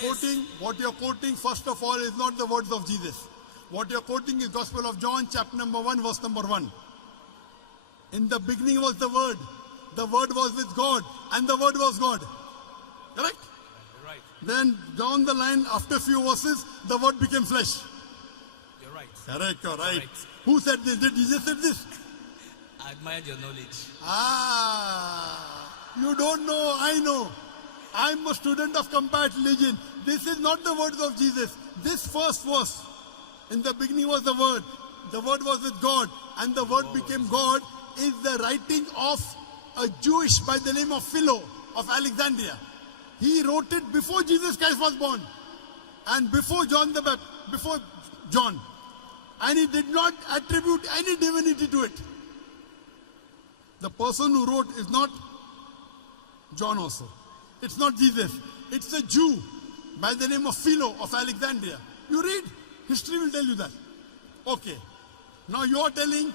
quoting, first of all, is not the words of Jesus. What you're quoting is Gospel of John, chapter number 1, verse number 1. In the beginning was the Word. The Word was with God, and the Word was God. Correct? You're right. Then down the line, after a few verses, the Word became flesh. You're right. Correct, you're right. Correct. Who said this? Did Jesus say this? I admire your knowledge. You don't know, I know. I'm a student of comparative religion. This is not the words of Jesus. This first verse, in the beginning was the Word was with God, and the Word became God, is the writing of a Jewish by the name of Philo of Alexandria. He wrote it before Jesus Christ was born, and before John the Baptist, before John. And he did not attribute any divinity to it. The person who wrote is not John also. It's not Jesus. It's a Jew by the name of Philo of Alexandria. You read, history will tell you that. Okay. Now you are telling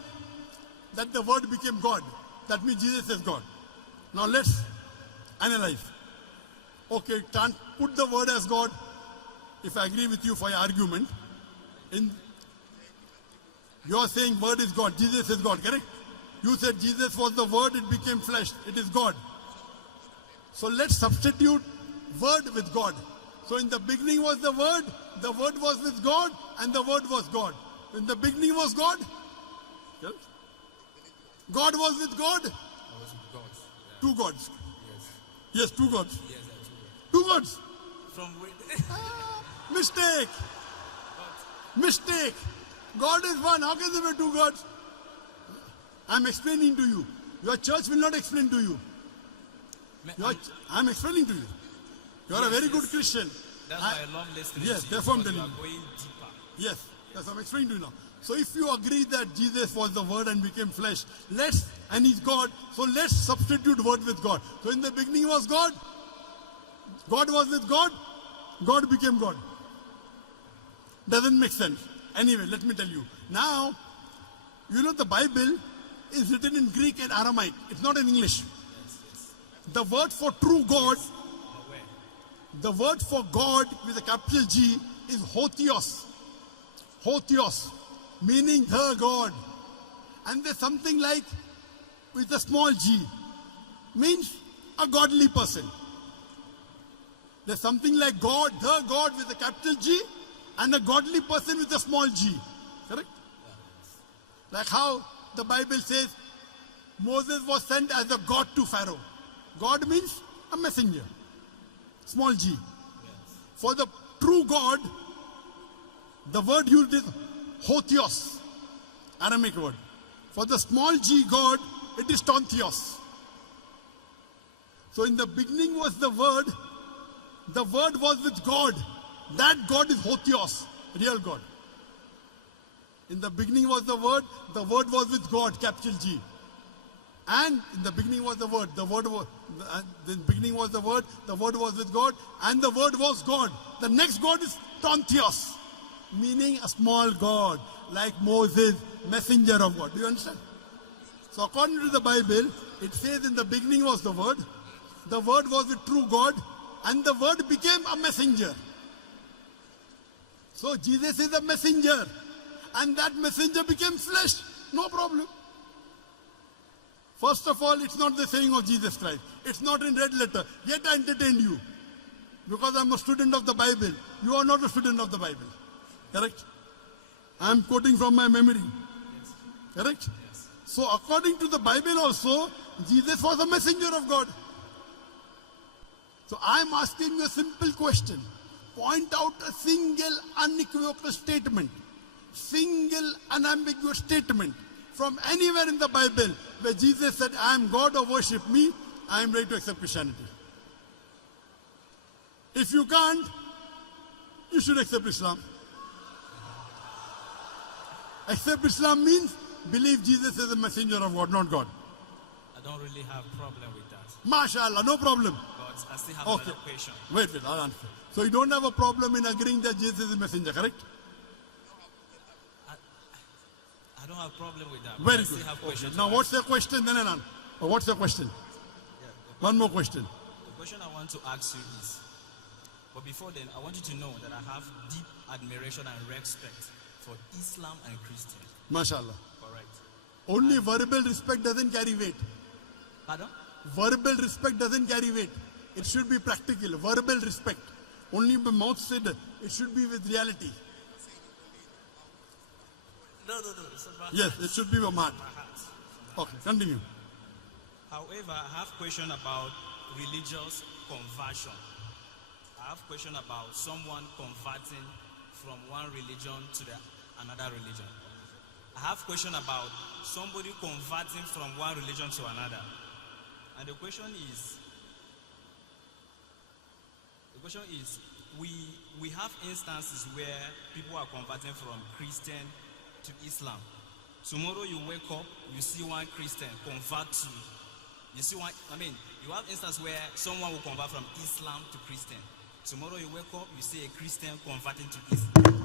that the Word became God. That means Jesus is God. Now let's analyze. Okay, can't put the Word as God. If I agree with you for your argument, you are saying Word is God, Jesus is God, correct? You said Jesus was the Word, it became flesh, it is God. So let's substitute Word with God. So in the beginning was the Word was with God, and the Word was God. In the beginning was God. Yes. God was with God. I was with God. Yeah. Two gods. Yes. Yes, two gods. Yes, that's Two gods. From where? Mistake. Mistake. God is one. How can there be two gods? I'm explaining to you. Your church will not explain to you. I'm explaining to you. You are a very good Christian. That's why I love listening Yes, to you. therefore I'm because telling you you. are going deeper. Yes, I'm explaining to you now. So if you agree that Jesus was the Word and became flesh, and He's God, so let's substitute Word with God. So in the beginning was God, God was with God, God became God. Doesn't make sense. Anyway, let me tell you. Now, you know the Bible is written in Greek and Aramaic. It's not in English. The word for true God, the word for God with a capital G is Hotheos. Hotheos, meaning the God. And there's something like, with a small g, means a godly person. There's something like God, the God with a capital G, and a godly person with a small g. Correct? Like how the Bible says Moses was sent as a God to Pharaoh. God means a messenger. Small g. For the true God, the word used is Hotheos, Aramaic word. For the small g God, it is Tontheos. So in the beginning was the word was with God. That God is Hotheos, real God. In the beginning was the word was with God, capital G. And in the beginning was the word was, the beginning was the word was with God, and the word was God. The next God is Tontheos, meaning a small God, like Moses, messenger of God. Do you understand? So according to the Bible, it says in the beginning was the word was with true God, and the word became a messenger. So Jesus is a messenger, and that messenger became flesh. No problem. First of all, it's not the saying of Jesus Christ. It's not in red letter. Yet I entertain you. Because I'm a student of the Bible. You are not a student of the Bible. Correct? I'm quoting from my memory. Yes. Correct? Yes. So according to the Bible also, Jesus was a messenger of God. So I'm asking you a simple question. Point out a single unequivocal statement, single unambiguous statement from anywhere in the Bible where Jesus said, I am God or worship me, I am ready to accept Christianity. If you can't, you should accept Islam. Accept Islam means believe Jesus is a messenger of God, not God. I don't really have a problem with that. MashaAllah, no problem. But I still have Okay. another question. Wait, I'll answer. So you don't have a problem in agreeing that Jesus is a messenger, correct? I don't have a problem with that. but Very I still good. have Okay. questions. Now to what's ask. your question? Then what's your question? One more question. The question I want to ask you is, but before then, I want you to know that I have deep admiration and respect for Islam and Christian. MashaAllah. Correct. Only verbal respect doesn't carry weight. Pardon? Verbal respect doesn't carry weight. It should be practical. Verbal respect. Only the mouth said it should be with reality. No. It's about Yes, it should be with heart. my heart. Okay, continue. However, I have question about religious conversion. I have question about someone converting from one religion to another religion. I have question about somebody converting from one religion to another. And the question is, we have instances where people are converting from Christian to Islam. Tomorrow you wake up, you see one Christian convert to, you have instances where someone will convert from Islam to Christian. Tomorrow you wake up, you see a Christian converting to Islam.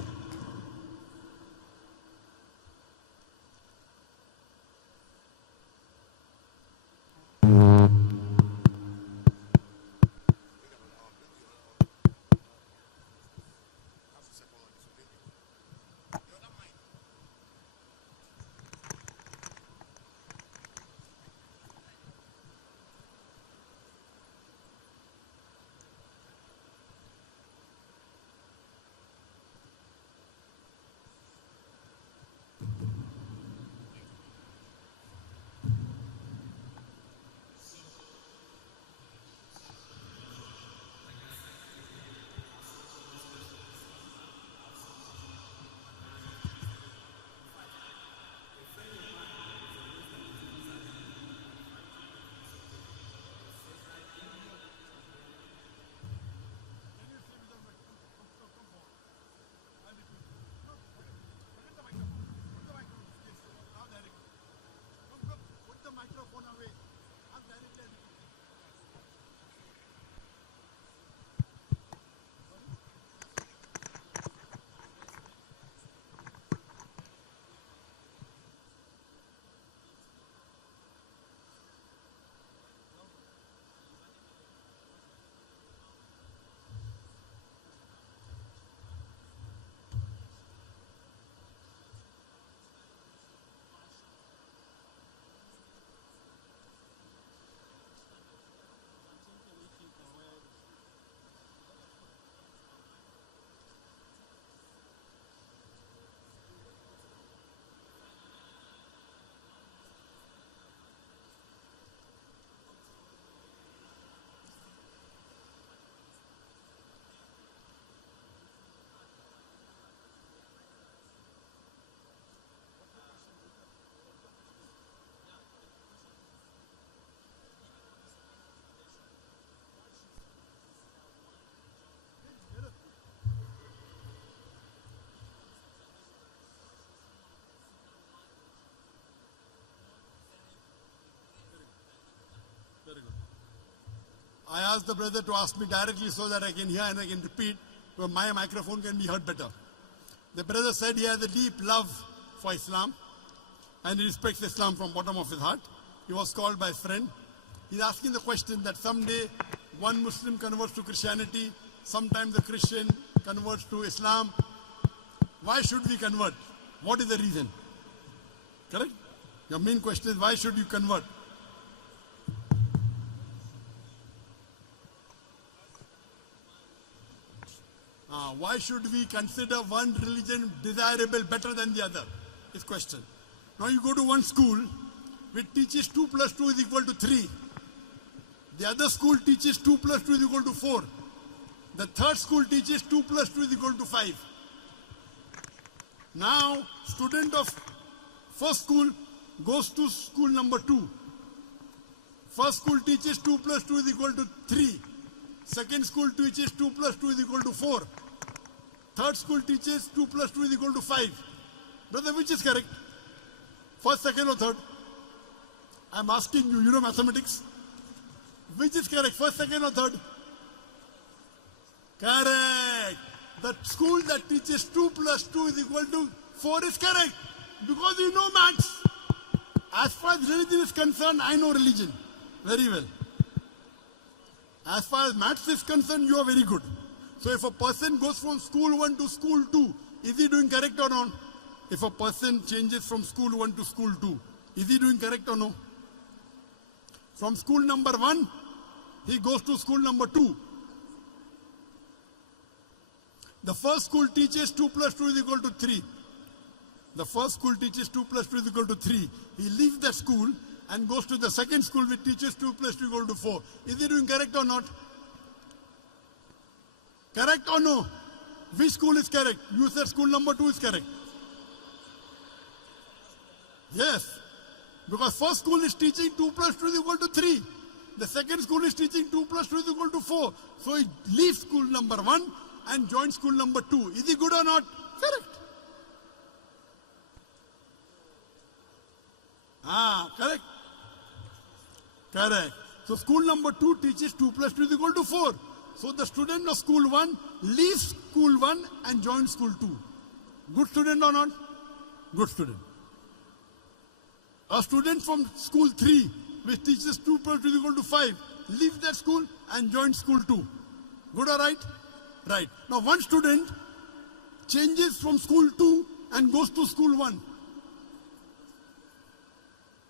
I asked the brother to ask me directly so that I can hear and I can repeat, where my microphone can be heard better. The brother said he has a deep love for Islam and he respects Islam from bottom of his heart. He was called by his friend. He's asking the question that someday one Muslim converts to Christianity, sometimes the Christian converts to Islam. Why should we convert? What is the reason? Correct? Your main question is, why should you convert? Why should we consider one religion desirable better than the other? Is question. Now you go to one school which teaches 2 plus 2 is equal to 3. The other school teaches 2 plus 2 is equal to 4. The third school teaches 2 plus 2 is equal to 5. Now, student of first school goes to school number 2. First school teaches 2 plus 2 is equal to 3. Second school teaches 2 plus 2 is equal to 4. Third school teaches 2 plus 2 is equal to 5. Brother, which is correct? First, second or third? I'm asking you, you know mathematics? Which is correct, first, second or third? Correct. The school that teaches 2 plus 2 is equal to 4 is correct. Because you know maths. As far as religion is concerned, I know religion very well. As far as maths is concerned, you are very good. So if a person goes from school 1 to school 2, is he doing correct or not? If a person changes from school 1 to school 2, is he doing correct or no? From school number 1, he goes to school number 2. The first school teaches 2 plus 2 is equal to 3. The first school teaches 2 plus 2 is equal to 3. He leaves that school and goes to the second school which teaches 2 plus 2 is equal to 4. Is he doing correct or not? Correct or no? Which school is correct? You said school number 2 is correct. Yes. Because first school is teaching 2 plus 2 is equal to 3. The second school is teaching 2 plus 2 is equal to 4. So he leaves school number 1 and joins school number 2. Is he good or not? Correct. Correct. Correct. So school number 2 teaches 2 plus 2 is equal to 4. So the student of school 1 leaves school 1 and joins school 2. Good student or not? Good student. A student from school 3, which teaches 2 plus 2 is equal to 5, leaves that school and joins school 2. Good or right? Right. Now one student changes from school 2 and goes to school 1.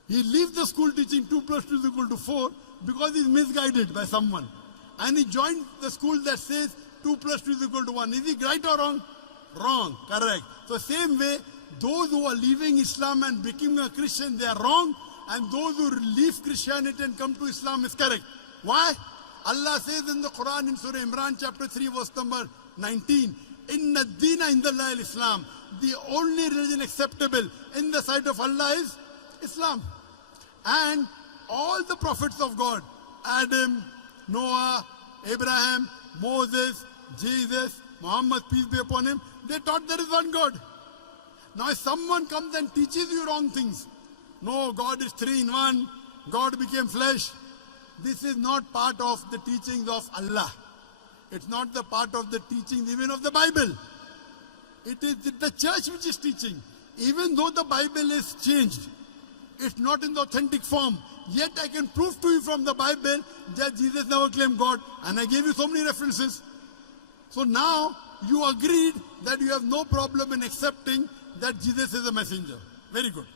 He leaves the school teaching 2 plus 2 is equal to 4 because he is misguided by someone. And he joined the school that says 2 plus 2 is equal to 1. Is he right or wrong? Wrong. Correct. So same way, those who are leaving Islam and becoming a Christian, they are wrong. And those who leave Christianity and come to Islam is correct. Why? Allah says in the Quran in Surah Imran chapter 3 verse number 19, Inna Deena Indallahi Islam. The only religion acceptable in the sight of Allah is Islam. And all the prophets of God, Adam, Noah, Abraham, Moses, Jesus, Muhammad, peace be upon him, they taught there is one God. Now if someone comes and teaches you wrong things, no, God is 3 in 1, God became flesh, this is not part of the teachings of Allah. It's not the part of the teachings even of the Bible. It is the church which is teaching. Even though the Bible is changed, it's not in the authentic form. Yet I can prove to you from the Bible that Jesus never claimed God. And I gave you so many references. So now you agreed that you have no problem in accepting that Jesus is a messenger. Very good.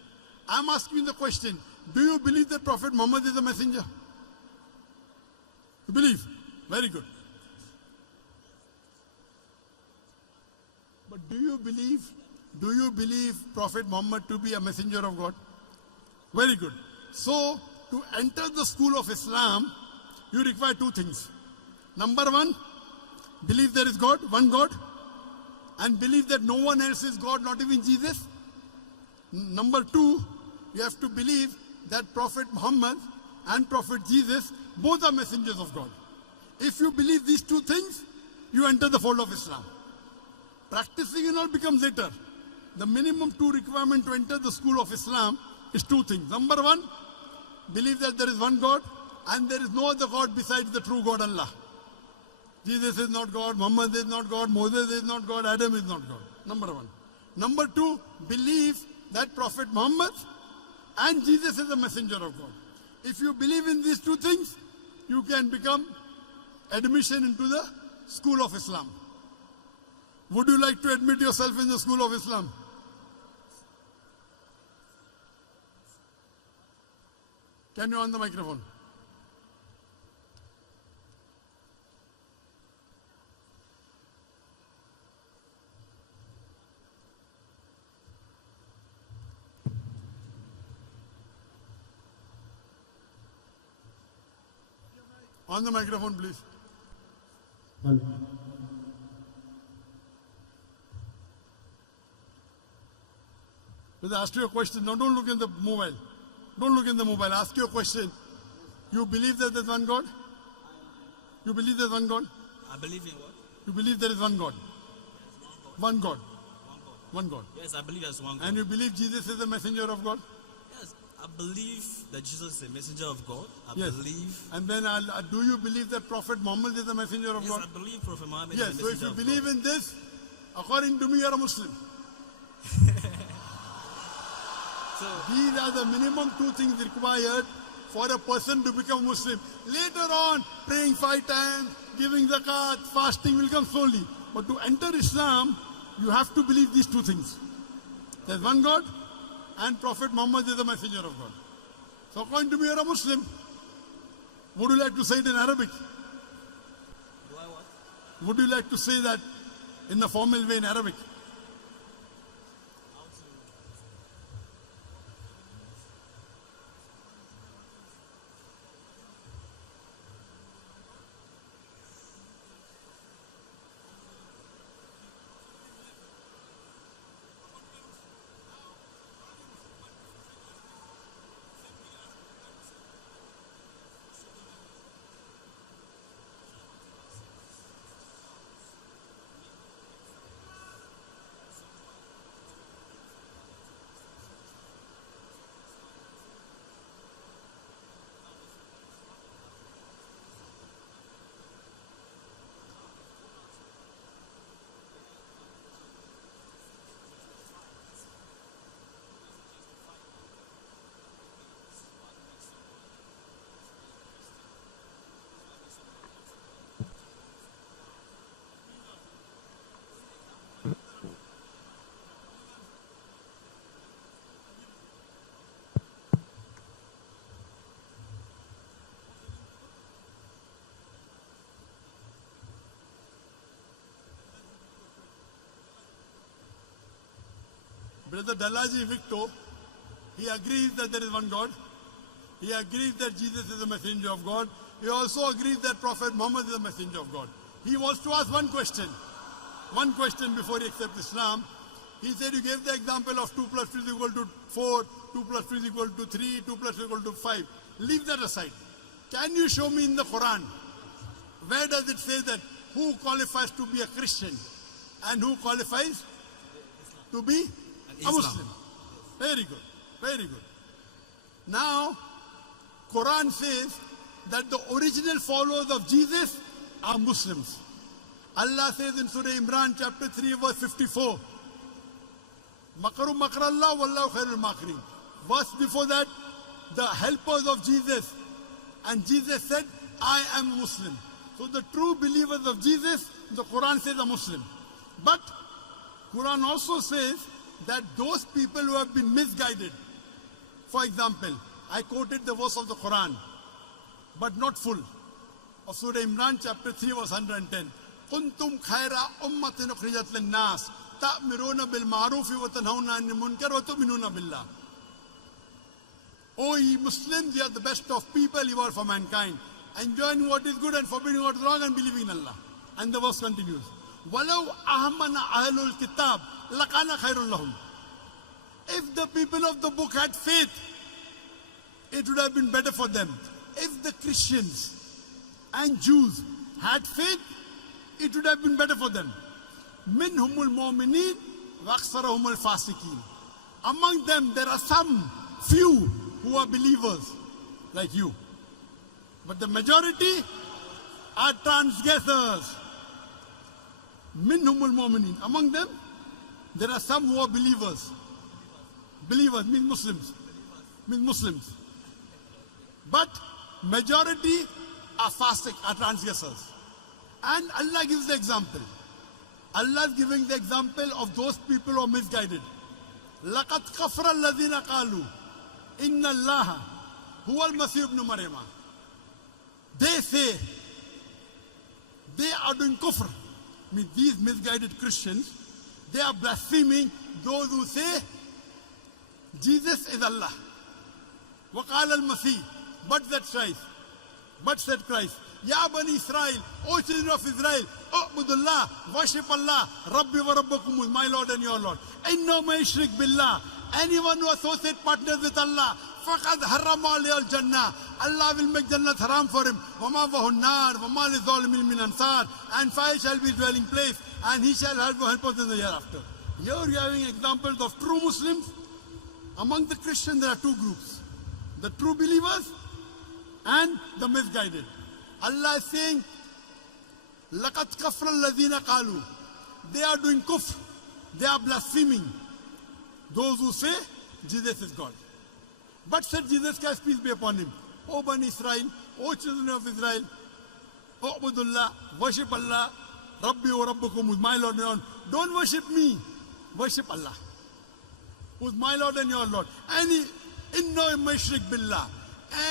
I'm asking you the question, do you believe that Prophet Muhammad is a messenger? You believe? Very good. But do you believe Prophet Muhammad to be a messenger of God? Very good. So, to enter the school of Islam, you require 2 things. Number 1, believe there is God, one God, and believe that no one else is God, not even Jesus. Number 2, you have to believe that Prophet Muhammad and Prophet Jesus, both are messengers of God. If you believe these 2 things, you enter the fold of Islam. Practicing it all becomes later. The minimum 2 requirement to enter the school of Islam is 2 things. Number 1, believe that there is one God. and there is no other God besides the true God Allah. Jesus is not God, Muhammad is not God, Moses is not God, Adam is not God. Number one. Number two, believe that Prophet Muhammad and Jesus is the messenger of God. If you believe in these two things, you can become admission into the school of Islam. Would you like to admit yourself in the school of Islam? Can you on the microphone? On the microphone, please. Let's ask you a question. Now don't look in the mobile. Don't look in the mobile. Ask you a question. You believe that there's one God? You believe there's one God? I believe in what? You believe there is one God? One God. One God. Yes, I believe there's one God. And you believe Jesus is the messenger of God? Yes, I believe that Jesus is a messenger of God. I Yes. believe. And then do you believe that Prophet Muhammad is the messenger of Yes, God? I believe Prophet Muhammad Yes, is a so if messenger you of believe God. in this, according to me, you're a Muslim. So, These are the minimum two things required for a person to become Muslim. Later on, praying 5 times, giving zakat, fasting will come slowly. But to enter Islam, you have to believe these two things. There's one God, and Prophet Muhammad is the messenger of God. So according to me, you're a Muslim. Would you like to say it in Arabic? do I what? Would you like to say that in the formal way in Arabic? Brother Dalaji Victor, he agrees that there is one God. He agrees that Jesus is the messenger of God. He also agrees that Prophet Muhammad is the messenger of God. He wants to ask one question before he accepts Islam. He said, you gave the example of 2 plus 2 is equal to 4, 2 plus 2 is equal to 3, 2 plus 2 is equal to 5. Leave that aside. Can you show me in the Quran, where does it say that who qualifies to be a Christian and who qualifies to be a Muslim? Very good, very good. Now, Quran says that the original followers of Jesus are Muslims. Allah says in Surah Imran chapter 3 verse 54, Makaru makrallah wallahu khairul makirin. Verse before that, the helpers of Jesus. And Jesus said, I am Muslim. So the true believers of Jesus, the Quran says are Muslim. But Quran also says that those people who have been misguided, for example, I quoted the verse of the Quran, but not full, of Surah Imran chapter 3 verse 110. Kuntum khaira ummatin ukhrijat linnas ta'miruna bil ma'rufi wa tanhauna 'anil munkar wa tu'minuna billah. O ye Muslims, you are the best of people, you are for mankind, enjoying what is good and forbidding what is wrong and believing in Allah. And the verse continues. Walau ahmana ahlul kitab lakana khairul lahum. If the people of the book had faith, it would have been better for them. If the Christians and Jews had faith, it would have been better for them. Minhumul mu'minin wa aksarahumul fasikin. Among them there are some few who are believers like you. But the majority are transgressors. Minhumul mu'minin. Among them, there are some who are believers. Believers means Muslims. Means Muslims. But majority are fasik, are transgressors. And Allah gives the example. Allah is giving the example of those people who are misguided. لَقَدْ كَفْرَ الَّذِينَ قَالُوا إِنَّ اللَّهَ هُوَ الْمَسِيحُ ابْنُ مَرْيَمَ. They say, they are doing kufr. Means these misguided Christians, they are blaspheming those who say, Jesus is Allah. وَقَالَ الْمَسِيحُ. But that Christ. But said Christ, Ya Bani Israel, O children of Israel, U'budullah, worship Allah, Rabbi wa Rabbakum, my Lord and your Lord. Inna ma yushrik billah. Anyone who associates partners with Allah, faqad harrama alayhi al-jannah. Allah will make Jannat haram for him. Wama vahu nar, wama li zalimin min ansar. And fire shall be his dwelling place, and he shall help us in the hereafter. Here we are having examples of true Muslims. Among the Christians there are two groups. The true believers and the misguided. Allah is saying, لَقَدْ كَفْرَ الَّذِينَ قَالُوا. They are doing kufr. They are blaspheming. Those who say, Jesus is God. But said Jesus Christ, peace be upon him, O Bani Israel, O children of Israel, U'budullah, worship Allah, Rabbi wa Rabbakum, who is my Lord and your Lord. Don't worship me, worship Allah, who is my Lord and your Lord. Inna ma yushrik billah.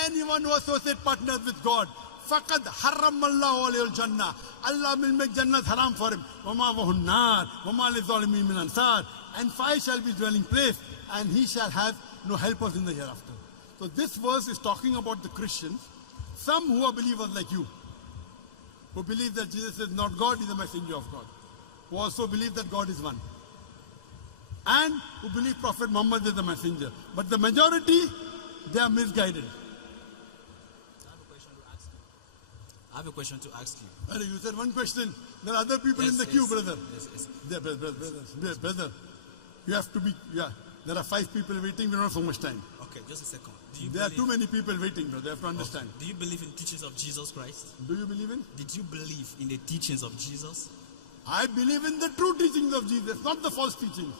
Anyone who associates partners with God, faqad harramallahu alayhi al-jannah. Allah will make Jannat haram for him. Wama vahu nar, wama li zalimin min ansar. And fire shall be his dwelling place, and he shall have no helpers in the hereafter. So this verse is talking about the Christians, some who are believers like you, who believe that Jesus is not God, he is the messenger of God, who also believe that God is one, and who believe Prophet Muhammad is the messenger. But the majority, they are misguided. I have a question to ask you. You said one question. There are other people in the queue, brother. Yes. There, brother. You have to be, There are 5 people waiting. We don't have so much time. Okay, just a second. There are too many people waiting, brother. You have to understand. Do you believe in teachings of Jesus Christ? Do you believe in? Did you believe in the teachings of Jesus? I believe in the true teachings of Jesus, not the false teachings.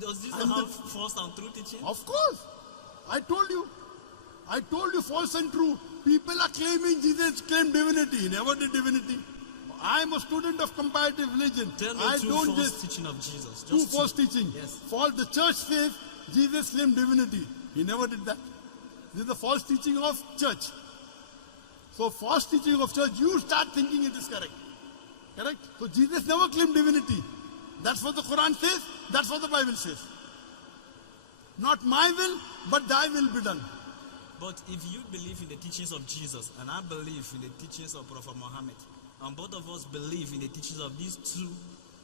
Does Jesus And have false and true teaching? Of course. I told you false and true. People are claiming Jesus claimed divinity. He never did divinity. I am a student of comparative religion. Tell me I two don't false just teaching of Jesus. two Just false teaching. Yes. False. The church says Jesus claimed divinity. He never did that. This is the false teaching of church. So false teaching of church, you start thinking it is correct. Correct? So Jesus never claimed divinity. That's what the Quran says. That's what the Bible says. Not my will, but thy will be done. But if you believe in the teachings of Jesus and I believe in the teachings of Prophet Muhammad, and both of us believe in the teachings of these two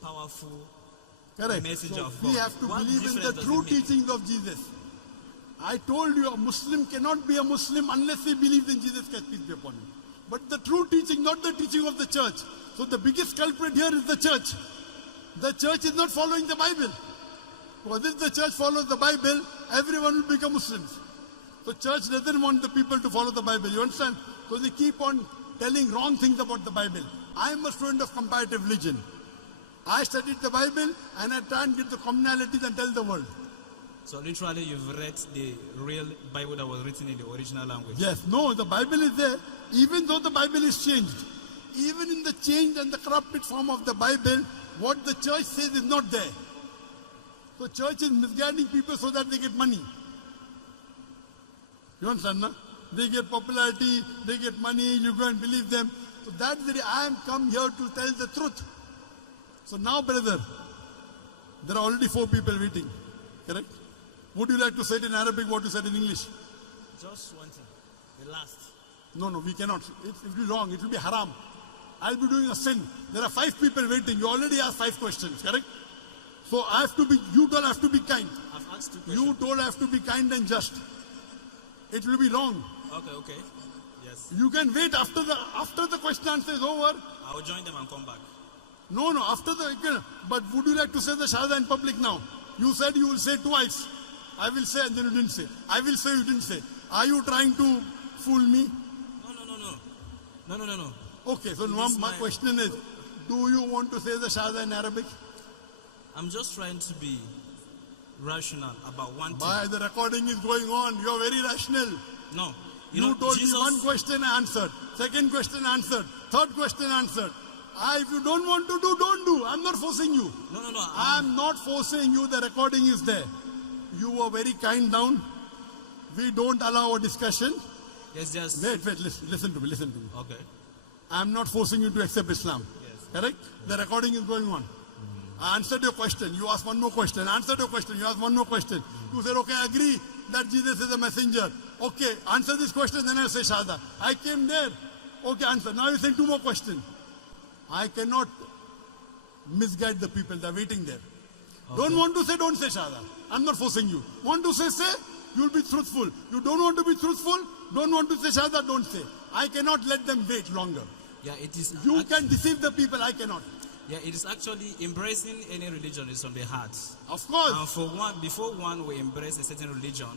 powerful Correct. messengers So of we God, have to what believe in difference the does true it make? teachings of Jesus. I told you a Muslim cannot be a Muslim unless he believes in Jesus Christ, peace be upon him. But the true teaching, not the teaching of the church. So the biggest culprit here is the church. The church is not following the Bible. Because if the church follows the Bible, everyone will become Muslims. So church doesn't want the people to follow the Bible. You understand? So they keep on telling wrong things about the Bible. I am a student of comparative religion. I studied the Bible and I try and get the commonalities and tell the world. So literally you've read the real Bible that was written in the original language. Yes, no, the Bible is there. Even though the Bible is changed, even in the changed and the corrupted form of the Bible, what the church says is not there. So church is misguiding people so that they get money. You understand, no? They get popularity, they get money, you go and believe them. So that's the reason I am come here to tell the truth. So now, brother, there are already 4 people waiting. Correct? Would you like to say it in Arabic what you said in English? Just one thing, the last. No, we cannot. It will be wrong. It will be haram. I'll be doing a sin. There are 5 people waiting. You already asked 5 questions, correct? So you don't have to be kind. I've asked 2 questions. You don't have to be kind and just. It will be wrong. Okay. Yes. You can wait after the question answer is over. I will join them and come back. No, but would you like to say the Shahada in public now? You said you will say twice. I will say and then you didn't say. I will say you didn't say. Are you trying to fool me? No. No. Okay, so It now is my my- question is, do you want to say the Shahada in Arabic? I'm just trying to be rational about one thing. Why the recording is going on? You are very rational. No. You told me one question, I answered. Second question answered. Third question answered. If you don't want to do, don't do. I'm not forcing you. No. I'm not forcing you. The recording is there. You were very kind down. We don't allow a discussion. Yes, just. Wait, listen to me. Okay. I'm not forcing you to accept Islam. Yes. Correct? The recording is going on. I answered your question. You asked one more question. I answered your question. You asked one more question. You said, okay, I agree that Jesus is a messenger. Okay, answer this question, then I'll say Shahada. I came there. Okay, answer. Now you say two more questions. I cannot misguide the people. They're waiting there. Okay. Don't want to say, don't say Shahada. I'm not forcing you. Want to say, you'll be truthful. You don't want to be truthful, don't want to say Shahada, don't say. I cannot let them wait longer. Yeah, it is. You can deceive the people, I cannot. Yeah, it is actually embracing any religion is from the heart. Of course. And before one will embrace a certain religion,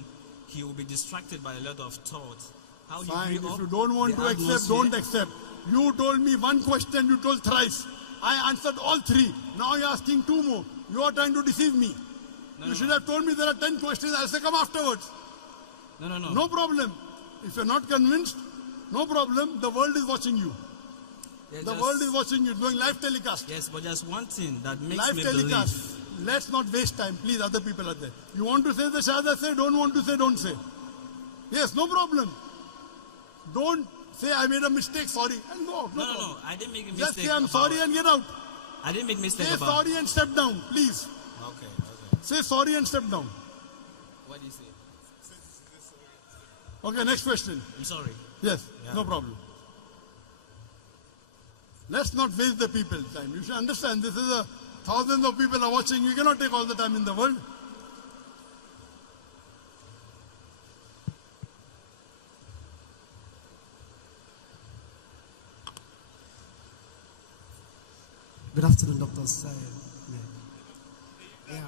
he will be distracted by a lot of thought. How he Fine, grew if up, you don't want the to accept, atmosphere. don't accept. You told me one question, you told thrice. I answered all three. Now you're asking two more. You are trying to deceive me. You should have told me there are 10 questions, I'll say come afterwards. No. No problem. If you're not convinced, no problem. The world is watching you. Yeah, The world is watching you, doing live telecast. Yes, but just one thing that makes Live me telecast. believe. Let's not waste time, please. Other people are there. You want to say the Shahada, say. Don't want to say, don't say. Yes, no problem. Don't say I made a mistake, sorry, and go. No, problem. No. I didn't make a mistake. Just say I'm sorry and get out. I didn't make mistake Say about. sorry and step down, please. Okay. Say sorry and step down. What do you say? Okay, next question. I'm sorry. Yes, Yeah. no problem. Let's not waste the people's time. You should understand this is thousands of people are watching. You cannot take all the time in the world. Good afternoon, Dr. Zakir Naik. Yeah,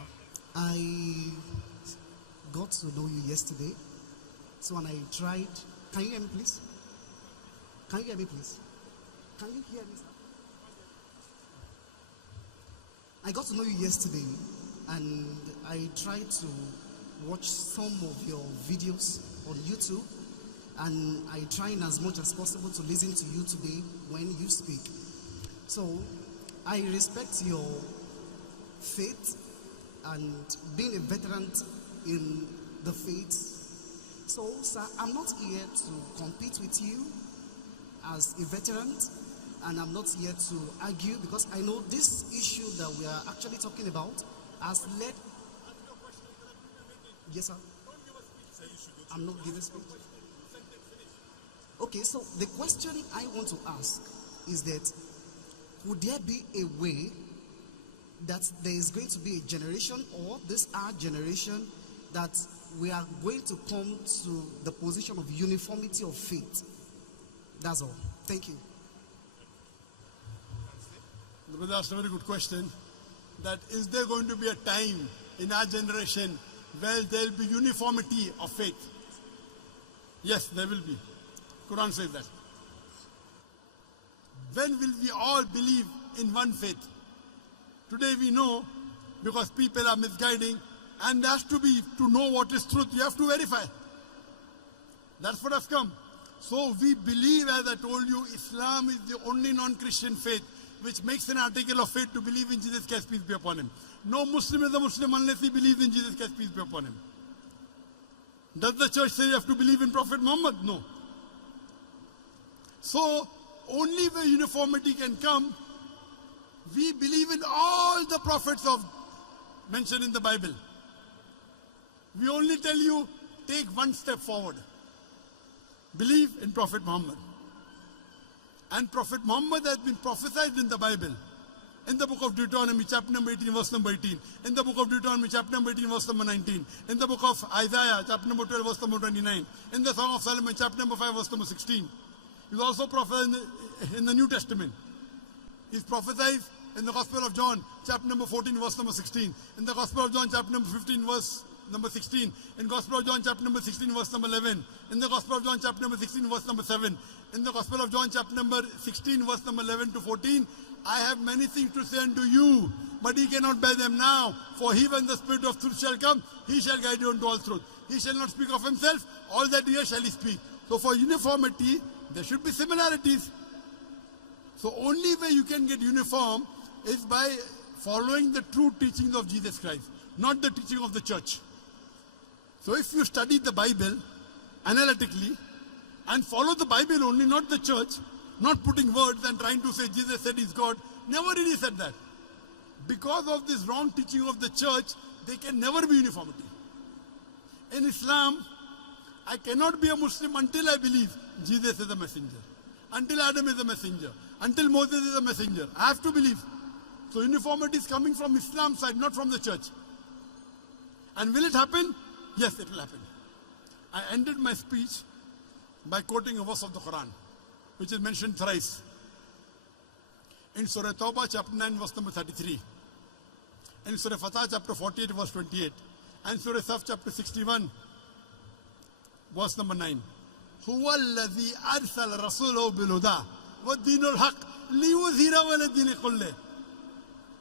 I got to know you yesterday. So when I tried, can you hear me, please? Can you hear me, please? Can you hear me, sir? I got to know you yesterday, and I tried to watch some of your videos on YouTube, and I tried as much as possible to listen to you today when you speak. So I respect your faith and being a veteran in the faith. So, sir, I'm not here to compete with you as a veteran, and I'm not here to argue, because I know this issue that we are actually talking about has led. Yes, sir. I'm not giving speech. Okay, so the question I want to ask is that, would there be a way that there is going to be a generation, or this our generation, that we are going to come to the position of uniformity of faith? That's all. Thank you. The brother asked a very good question. That is there going to be a time in our generation where there will be uniformity of faith? Yes, there will be. Quran says that. When will we all believe in one faith? Today we know, because people are misguiding, and there has to be, to know what is truth, you have to verify. That's what has come. So we believe, as I told you, Islam is the only non-Christian faith which makes an article of faith to believe in Jesus Christ, peace be upon him. No Muslim is a Muslim unless he believes in Jesus Christ, peace be upon him. Does the church say you have to believe in Prophet Muhammad? No. So, only where uniformity can come, we believe in all the prophets mentioned in the Bible. We only tell you, take one step forward. Believe in Prophet Muhammad. And Prophet Muhammad has been prophesied in the Bible. In the book of Deuteronomy, chapter number 18, verse number 18. In the book of Deuteronomy, chapter number 18, verse number 19. In the book of Isaiah, chapter number 12, verse number 29. In the Song of Solomon, chapter number 5, verse number 16. He's also prophesied in the New Testament. He's prophesied in the Gospel of John, chapter number 14, verse number 16. In the Gospel of John, chapter number 15, verse number 16. In Gospel of John chapter number 16 verse number 11. In the Gospel of John chapter number 16 verse number 7. In the Gospel of John chapter number 16 verse number 11 to 14. I have many things to say unto you, but ye cannot bear them now. For he, when the Spirit of truth shall come, he shall guide you into all truth. He shall not speak of himself, all that he hears shall he speak. So for uniformity, there should be similarities. So only way you can get uniform is by following the true teachings of Jesus Christ, not the teaching of the church. So if you study the Bible analytically and follow the Bible only, not the church, not putting words and trying to say Jesus said he's God, never really said that. Because of this wrong teaching of the church, there can never be uniformity. In Islam, I cannot be a Muslim until I believe Jesus is a messenger, until Adam is a messenger, until Moses is a messenger. I have to believe. So uniformity is coming from Islam's side, not from the church. And will it happen? Yes, it will happen. I ended my speech by quoting a verse of the Quran, which is mentioned thrice. In Surah Tawbah chapter 9 verse number 33. In Surah Fatah chapter 48 verse 28. And Surah Saf chapter 61 verse number 9. هو الذي أرسل رسوله بالهدى والدين الحق ليظهره على الدين كله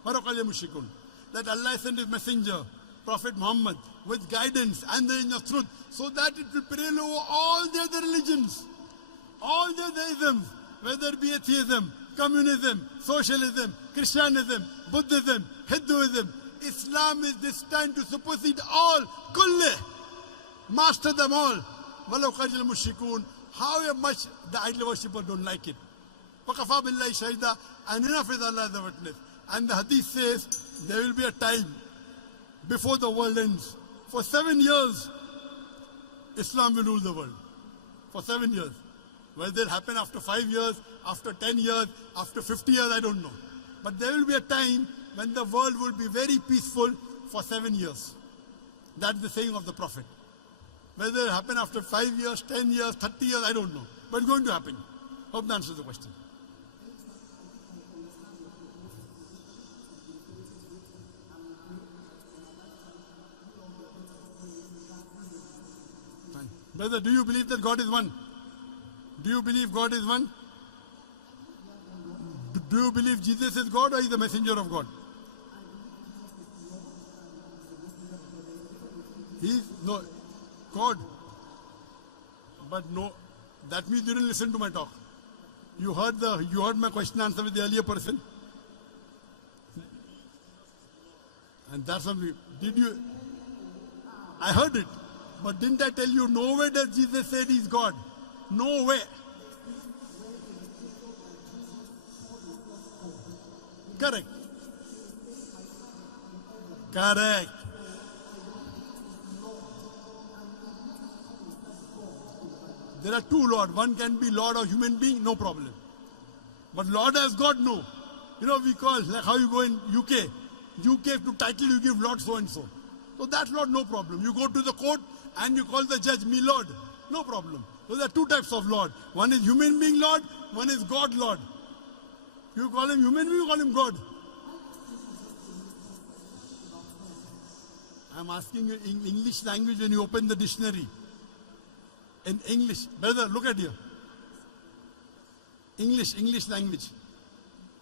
ولو المشركون. That Allah sent his messenger, Prophet Muhammad, with guidance and the religion of truth, so that it will prevail over all the other religions, all the other isms, whether it be atheism, communism, socialism, Christianism, Buddhism, Hinduism. Islam is destined to supersede all, kulle, master them all. Walau kharjal mushrikun, however much the idol worshippers don't like it. Waqafa billahi shahida, and enough is Allah the witness. And the hadith says there will be a time before the world ends. For 7 years, Islam will rule the world. For 7 years. Whether it happen after 5 years, after 10 years, after 50 years, I don't know. But there will be a time when the world will be very peaceful for 7 years. That's the saying of the Prophet. Whether it happen after 5 years, 10 years, 30 years, I don't know. But it's going to happen. Hope that answers the question. Fine. Brother, do you believe that God is one? Do you believe God is one? Do you believe Jesus is God or is the messenger of God? He's no God. But no, that means you didn't listen to my talk. You heard my question answer with the earlier person. And that's what did you? I heard it. But didn't I tell you nowhere does Jesus say he's God? Nowhere. Correct. Correct. There are two Lord. One can be Lord or human being, no problem. But Lord as God, no. You know, we call, like how you go in UK. UK to title you give Lord so and so. So that Lord, no problem. You go to the court and you call the judge me Lord. No problem. So there are two types of Lord. One is human being Lord, one is God Lord. You call him human being, you call him God. I'm asking you in English language when you open the dictionary. In English, brother, look at here. English language.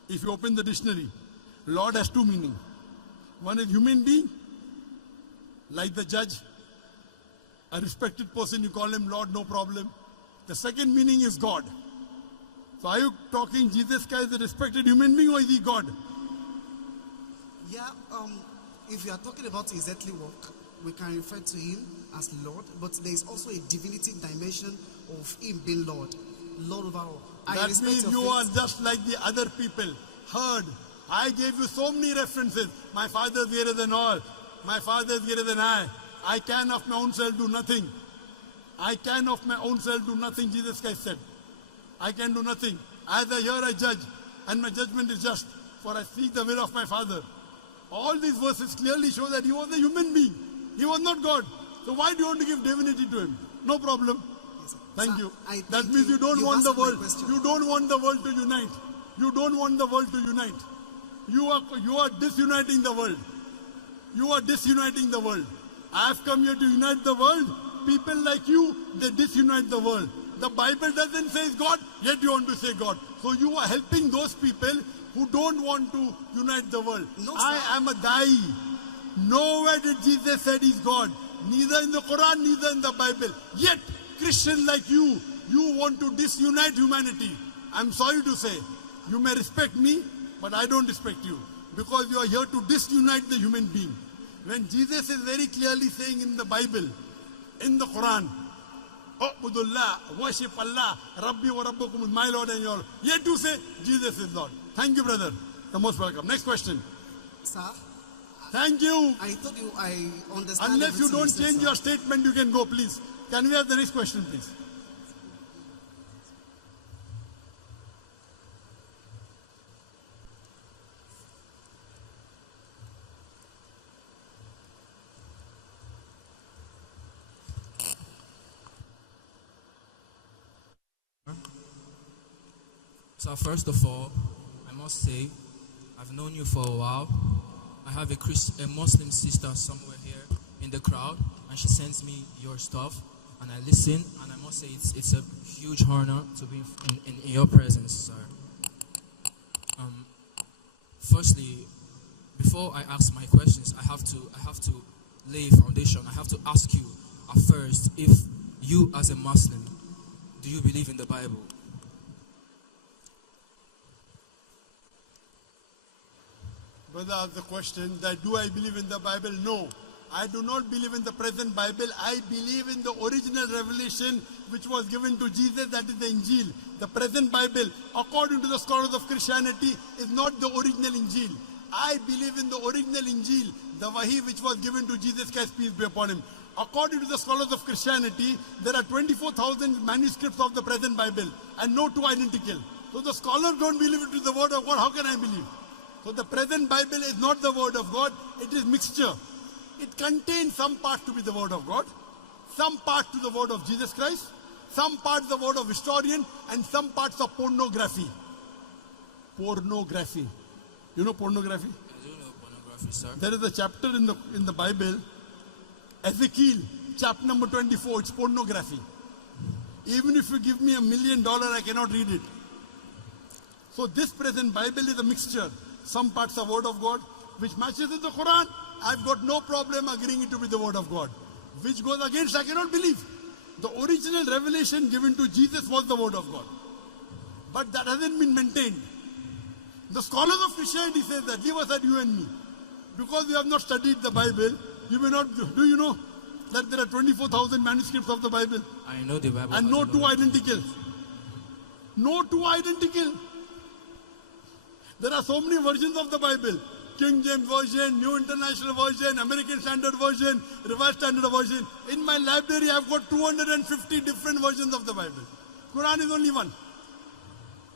If you open the dictionary, Lord has two meanings. One is human being, like the judge. A respected person, you call him Lord, no problem. The second meaning is God. So are you talking Jesus Christ is a respected human being or is he God? Yeah, if you are talking about his earthly work, we can refer to him as Lord, but there is also a divinity dimension of him being Lord. Lord over all. That means you are just like the other people. Heard. I gave you so many references. My Father is greater than all. My Father is greater than I. I can of my own self do nothing. I can of my own self do nothing, Jesus Christ said. I can do nothing. As I hear, I judge. And my judgment is just. For I seek the will of my Father. All these verses clearly show that he was a human being. He was not God. So why do you want to give divinity to him? No problem. Yes, Thank you. Thank That means you don't want the world. You don't want the world to unite. You don't want the world to unite. You are disuniting the world. You are disuniting the world. I have come here to unite the world. People like you, they disunite the world. The Bible doesn't say God, yet you want to say God. So you are helping those people who don't want to unite the world. No, I sir. am a Dai. Nowhere did Jesus said he's God. Neither in the Quran, neither in the Bible. Yet, Christians like you want to disunite humanity. I'm sorry to say, you may respect me, but I don't respect you. Because you are here to disunite the human being. When Jesus is very clearly saying in the Bible, in the Quran, Ubudullah, worship Allah, Rabbi wa Rabbukum, my Lord and your Lord. Yet to say, Jesus is Lord. Thank you, brother. You're most welcome. Next question. Sir, Thank you. I told you I understand. Unless you everything don't said, change sir. your statement, you can go, please. Can we have the next question, please? So first of all, I must say, I've known you for a while. I have a Muslim sister somewhere here in the crowd, and she sends me your stuff, and I listen, and I must say it's a huge honor to be in your presence, sir. Firstly, before I ask my questions, I have to lay a foundation. I have to ask you at first, if you as a Muslim, do you believe in the Bible? Brother asked the question that do I believe in the Bible? No. I do not believe in the present Bible. I believe in the original revelation which was given to Jesus, that is the Injil. The present Bible, according to the scholars of Christianity, is not the original Injil. I believe in the original Injil, the Wahi which was given to Jesus Christ, peace be upon him. According to the scholars of Christianity, there are 24,000 manuscripts of the present Bible and no two identical. So the scholars don't believe it is the word of God. How can I believe? So the present Bible is not the word of God, it is mixture. It contains some parts to be the word of God, some parts to the word of Jesus Christ, some parts the word of historian, and some parts of pornography. Pornography. You know pornography? I do know pornography, sir. There is a chapter in the Bible, Ezekiel, chapter number 24, it's pornography. Even if you give me $1 million, I cannot read it. So this present Bible is a mixture. Some parts are word of God, which matches with the Quran. I've got no problem agreeing it to be the word of God. Which goes against, I cannot believe. The original revelation given to Jesus was the word of God. But that hasn't been maintained. The scholars of Christianity say that, leave aside you and me. Because we have not studied the Bible, you may not, do you know that there are 24,000 manuscripts of the Bible? I know the Bible. And no two identical. No two identical. There are so many versions of the Bible. King James Version, New International Version, American Standard Version, Revised Standard Version. In my library, I've got 250 different versions of the Bible. Quran is only one.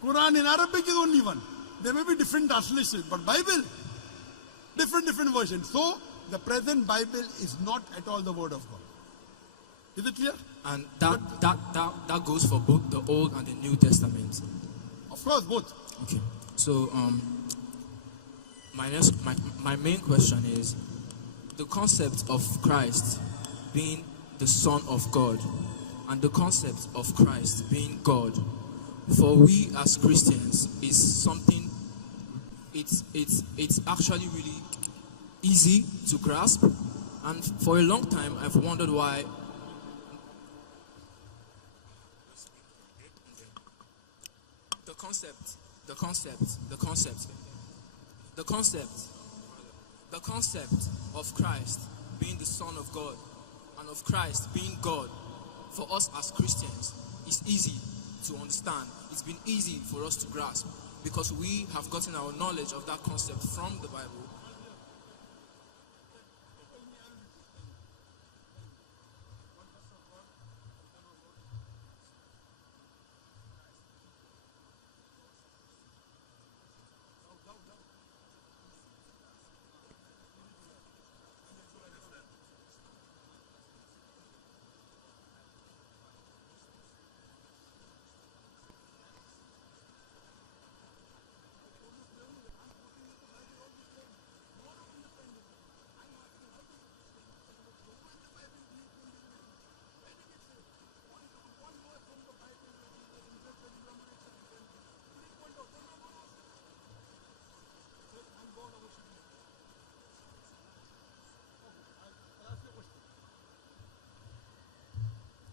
Quran in Arabic is only one. There may be different translations, but Bible, different versions. So, the present Bible is not at all the word of God. Is it clear? And that goes for both the Old and the New Testament. Of course, both. Okay. So, my main question is the concept of Christ being the Son of God and the concept of Christ being God, for we as Christians, is something, it's actually really easy to grasp, and for a long time I've wondered why the concept of Christ being the Son of God and of Christ being God, for us as Christians, is easy to understand. It's been easy for us to grasp because we have gotten our knowledge of that concept from the Bible.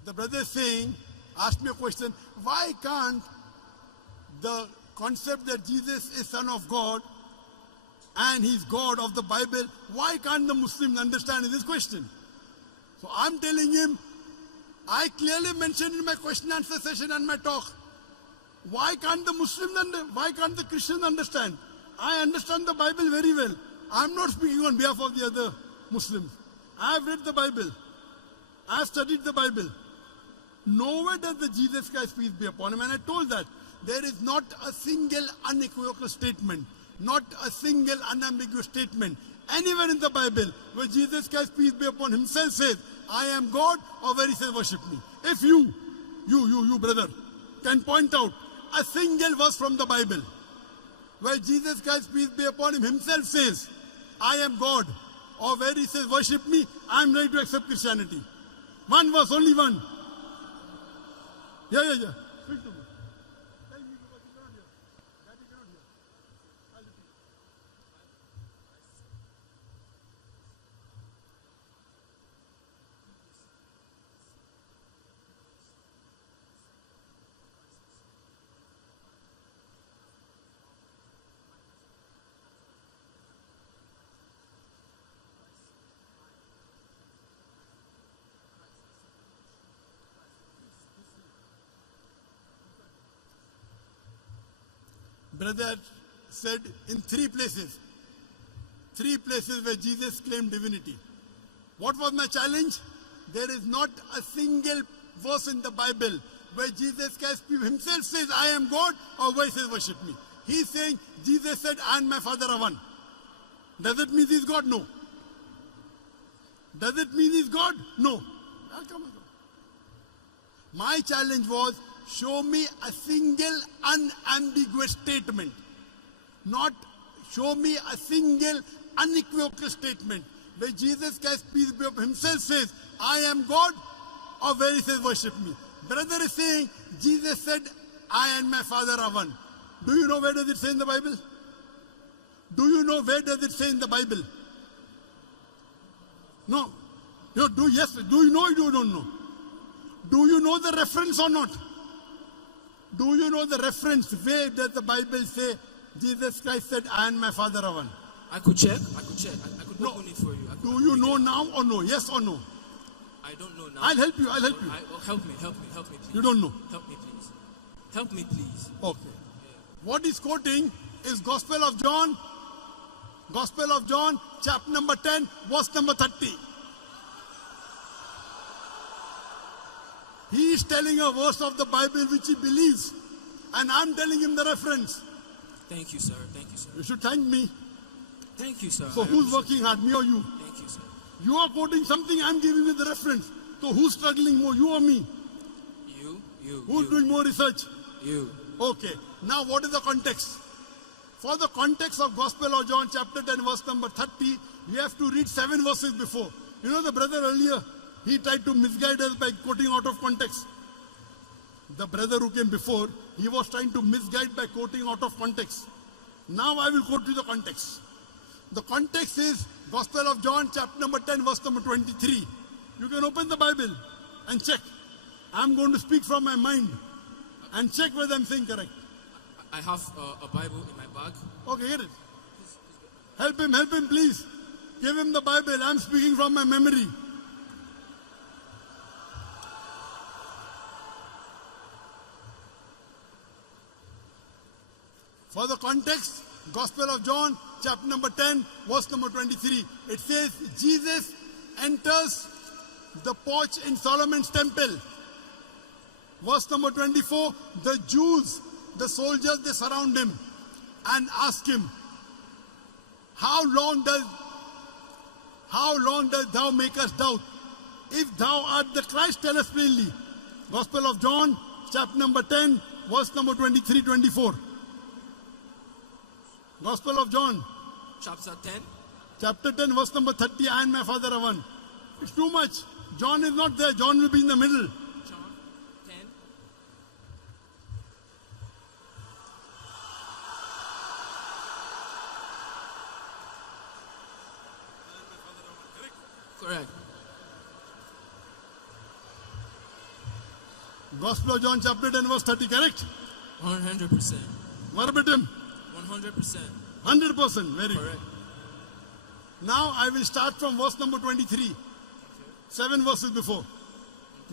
The brother is saying, asked me a question, why can't the concept that Jesus is Son of God and He's God of the Bible, why can't the Muslims understand this question? So I'm telling him, I clearly mentioned in my question answer session and my talk, why can't the Muslims, why can't the Christians understand? I understand the Bible very well. I'm not speaking on behalf of the other Muslims. I have read the Bible. I have studied the Bible. Nowhere does the Jesus Christ, peace be upon him, and I told that there is not a single unequivocal statement, not a single unambiguous statement anywhere in the Bible where Jesus Christ, peace be upon himself, says, I am God, or where he says, worship me. If you brother, can point out a single verse from the Bible where Jesus Christ, peace be upon him, himself says, I am God, or where he says, worship me, I am ready to accept Christianity. One verse, only one. Yeah. Speak to me. Tell me because you cannot hear. That you cannot hear. I'll repeat. Brother said in three places where Jesus claimed divinity. What was my challenge? There is not a single verse in the Bible where Jesus Christ himself says, I am God, or where he says, worship me. He's saying, Jesus said, I and my Father are one. Does it mean he's God? No. Does it mean he's God? No. Come on. My challenge was, show me a single unambiguous statement. Not show me a single unequivocal statement where Jesus Christ, peace be upon him, himself says, I am God, or where he says, worship me. Brother is saying, Jesus said, I and my Father are one. Do you know where does it say in the Bible? Do you know where does it say in the Bible? No. Yes. Do you know or you don't know? Do you know the reference or not? Do you know the reference? Where does the Bible say Jesus Christ said, I and my Father are one? I could check. I could No. open it for you. Do you know now or no? Yes or no? I don't know now. I'll help you. Help me, please. You don't know? Help me, please. Help me, please. Okay. What he's quoting is Gospel of John, chapter number 10, verse number 30. He is telling a verse of the Bible which he believes, and I'm telling him the reference. Thank you, sir. You should thank me. Thank you, sir. So who's working hard, me or you? Thank you, sir. You are quoting something, I'm giving you the reference. So who's struggling more, you or me? You. Who's doing more research? You. Okay. Now what is the context? For the context of Gospel of John chapter 10 verse number 30, you have to read 7 verses before. You know the brother earlier, he tried to misguide us by quoting out of context. The brother who came before, he was trying to misguide by quoting out of context. Now I will quote you the context. The context is Gospel of John chapter number 10 verse number 23. You can open the Bible and check. I'm going to speak from my mind and check whether I'm saying correct. I have a Bible in my bag. Okay, get it. Help him please. Give him the Bible. I'm speaking from my memory. For the context, Gospel of John, chapter number 10, verse number 23. It says, Jesus enters the porch in Solomon's temple. Verse number 24, the Jews, the soldiers, they surround him and ask him, How long does thou make us doubt? If thou art the Christ, tell us plainly. Gospel of John, chapter number 10, verse number 23, 24. Gospel of John. Chapter 10. Chapter 10, verse number 30, I and my Father are one. It's too much. John is not there. John will be in the middle. John 10. Correct. Gospel of John chapter 10 verse 30, correct? 100%. Verbatim. 100%. 100%. Very good. Correct. Now I will start from verse number 23. 7 verses before.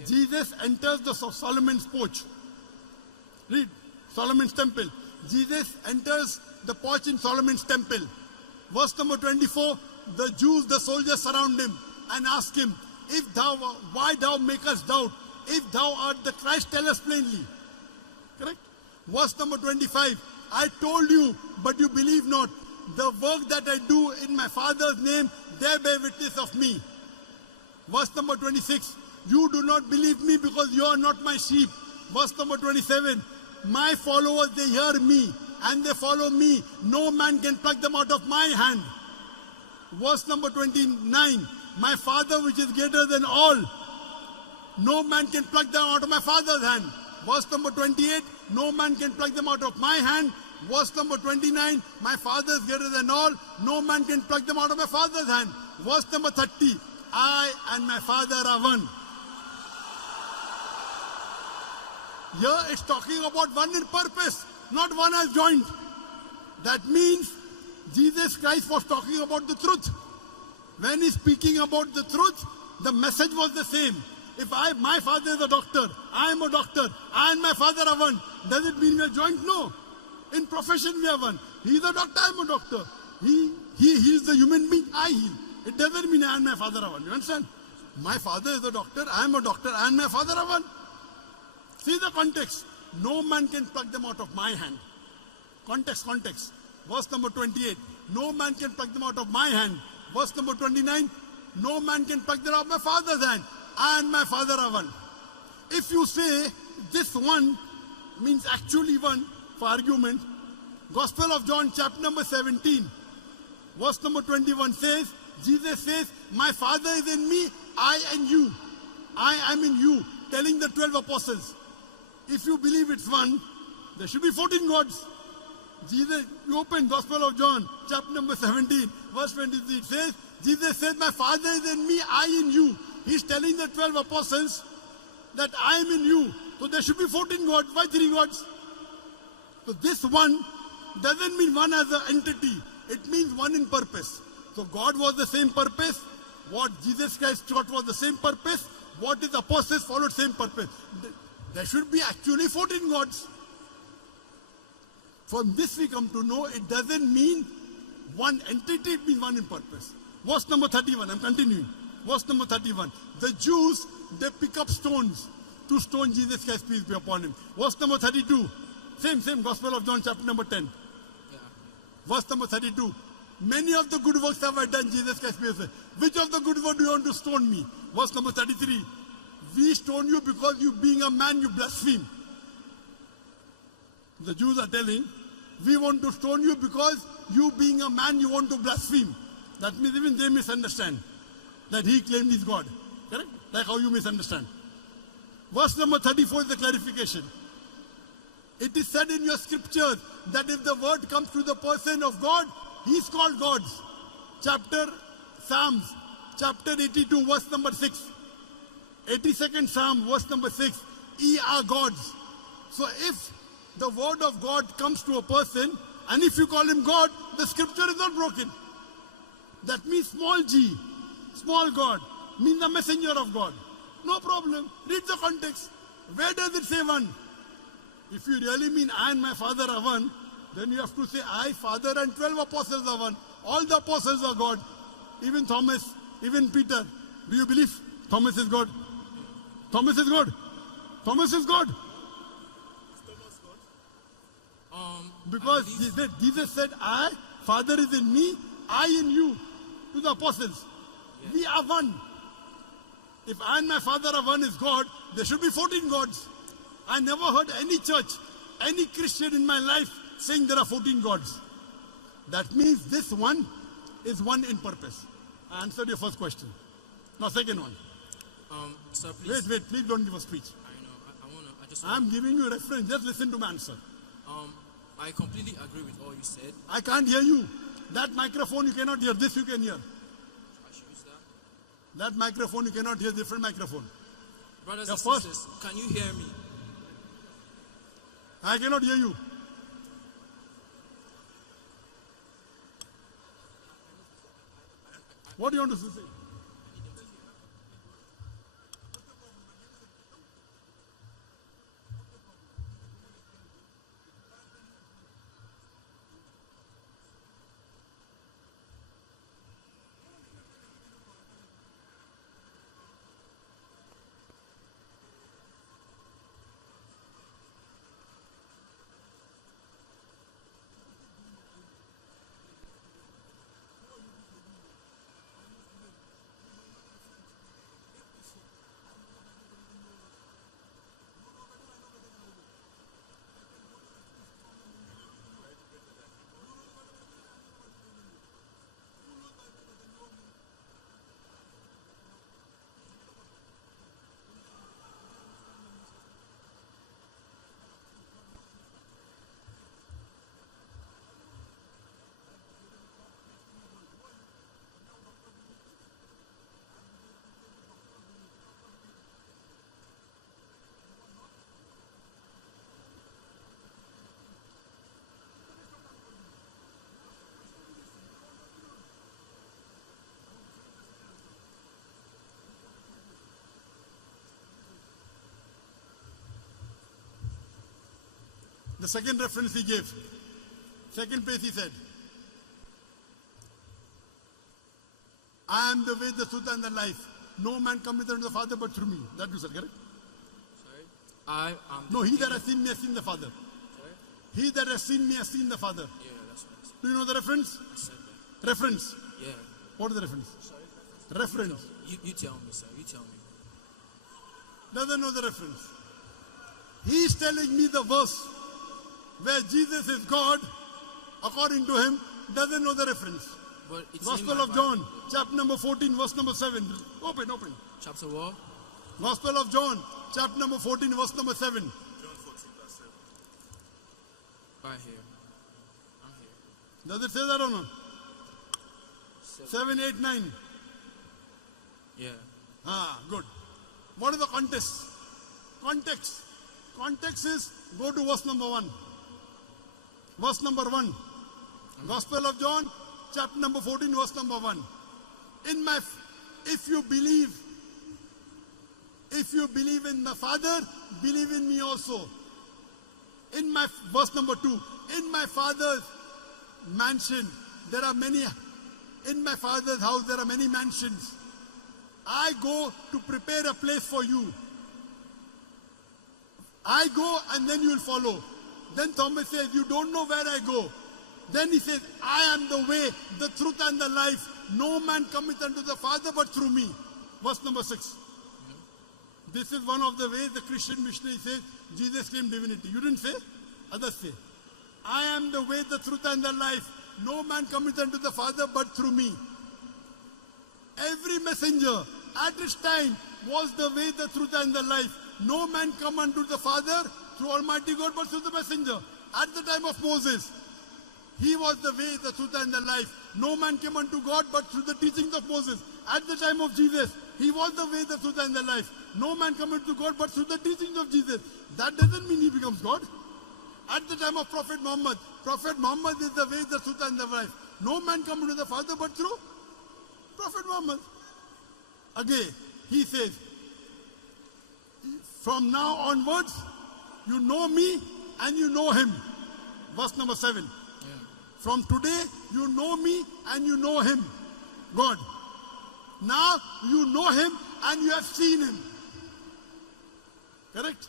Jesus enters the Solomon's porch. Read. Solomon's temple. Jesus enters the porch in Solomon's temple. Verse number 24. The Jews, the soldiers surround him and ask him, why thou makest doubt? If thou art the Christ, tell us plainly. Correct? Verse number 25. I told you, but you believe not. The work that I do in my Father's name, they bear witness of me. Verse number 26. You do not believe me because you are not my sheep. Verse number 27. My followers, they hear me and they follow me. No man can pluck them out of my hand. Verse number 29. My Father which is greater than all. No man can pluck them out of my Father's hand. Verse number 28. No man can pluck them out of my hand. Verse number 29. My Father is greater than all. No man can pluck them out of my Father's hand. Verse number 30. I and my Father are one. Here it's talking about one in purpose, not one as joined. That means Jesus Christ was talking about the truth. When he's speaking about the truth, the message was the same. If my Father is a doctor, I am a doctor, I and my Father are one. Does it mean we are joined? No. In profession we are one. He is a doctor, I am a doctor. He is the human being, I heal. It doesn't mean I and my Father are one. You understand? My Father is a doctor, I am a doctor, I and my Father are one. See the context. No man can pluck them out of my hand. Context. Verse number 28. No man can pluck them out of my hand. Verse number 29. No man can pluck them out of my Father's hand. I and my Father are one. If you say this one means actually one, for argument, Gospel of John chapter number 17. Verse number 21 says, Jesus says, my Father is in me, I and you. I am in you. Telling the 12 apostles. If you believe it's one, there should be 14 gods. Jesus, you open Gospel of John, chapter number 17, verse 23, it says, Jesus says, my Father is in me, I in you. He's telling the 12 apostles that I am in you. So there should be 14 gods. Why 3 gods? So this one doesn't mean one as an entity. It means one in purpose. So God was the same purpose. What Jesus Christ taught was the same purpose. What his apostles followed same purpose. There should be actually 14 gods. From this we come to know it doesn't mean one entity, it means one in purpose. Verse number 31, I'm continuing. Verse number 31. The Jews, they pick up stones to stone Jesus Christ, peace be upon him. Verse number 32. Same Gospel of John chapter number 10. Yeah. Verse number 32. Many of the good works have I done, Jesus Christ, peace. Which of the good works do you want to stone me? Verse number 33. We stone you because you being a man, you blaspheme. The Jews are telling, we want to stone you because you being a man, you want to blaspheme. That means even they misunderstand that he claimed he's God. Correct? Like how you misunderstand. Verse number 34 is the clarification. It is said in your scripture that if the word comes to the person of God, he is called gods. Psalms, chapter 82, verse number 6. 82nd Psalm, verse number 6. Ye are gods. So if the word of God comes to a person, and if you call him God, the scripture is not broken. That means small g, small God, means the messenger of God. No problem. Read the context. Where does it say one? If you really mean I and my Father are one, then you have to say I, Father, and 12 apostles are one. All the apostles are God. Even Thomas, even Peter. Do you believe Thomas is God? Thomas is God. Thomas is God. Because Jesus said, I, Father is in me, I in you, to the apostles. Yes. We are one. If I and my Father are one is God, there should be 14 gods. I never heard any church, any Christian in my life saying there are 14 gods. That means this one is one in purpose. I answered your first question. Now second one. Sir, please. Wait, please don't give a speech. I'm giving you a reference, just listen to my answer. I completely agree with all you said. I can't hear you. That microphone you cannot hear, this you can hear. I should use that. That microphone you cannot hear, different microphone. Brothers and sisters, can you hear me? I cannot hear you. What do you want to say? The second reference he gave, second place he said, I am the way, the truth, and the life. No man cometh unto the Father but through me. That you said, correct? Sorry? I am. No, he that has seen me has seen the Father. Sorry? He that has seen me has seen the Father. Yeah, that's what I said. Do you know the reference? I said that. Reference. Yeah. What is the reference? Sorry? Reference. You tell me, sir. You tell me. Doesn't know the reference. He is telling me the verse where Jesus is God, according to him, doesn't know the reference. But it's Gospel in my of Bible. John, chapter number 14, verse number 7. Open. Chapter what? Gospel of John, chapter number 14, verse number 7. John 14, verse 7. Right here. I'm here. Does it say that or not? 7, 8, 9. Yeah. Good. What is the context? Context is, go to verse number 1. Verse number 1. Gospel of John, chapter number 14, verse number 1. If you believe in the Father, believe in me also. Verse number 2. In my Father's mansion, there are many, in my Father's house, there are many mansions. I go to prepare a place for you. I go and then you will follow. Then Thomas says, you don't know where I go. Then he says, I am the way, the truth and the life. No man cometh unto the Father but through me. Verse number 6. This is one of the ways the Christian missionary says Jesus claimed divinity. You didn't say? Others say. I am the way, the truth and the life. No man cometh unto the Father but through me. Every messenger at his time was the way, the truth and the life. No man come unto the Father through Almighty God but through the messenger. At the time of Moses, he was the way, the truth and the life. No man came unto God but through the teachings of Moses. At the time of Jesus, he was the way, the truth and the life. No man come unto God but through the teachings of Jesus. That doesn't mean he becomes God. At the time of Prophet Muhammad is the way, the truth and the life. No man come unto the Father but through Prophet Muhammad. Again, he says, from now onwards, you know me and you know him. Verse number 7. Yeah. From today, you know me and you know him. God. Now, you know him and you have seen him. Correct?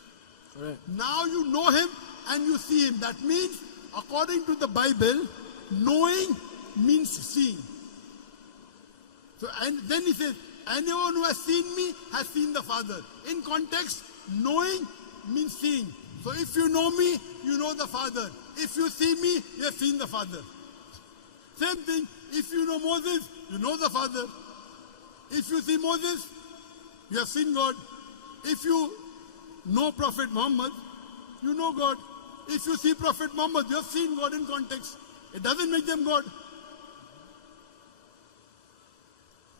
Correct. Now you know him and you see him. That means, according to the Bible, knowing means seeing. So, and then he says, anyone who has seen me has seen the Father. In context, knowing means seeing. So if you know me, you know the Father. If you see me, you have seen the Father. Same thing, if you know Moses, you know the Father. If you see Moses, you have seen God. If you know Prophet Muhammad, you know God. If you see Prophet Muhammad, you have seen God in context. It doesn't make them God.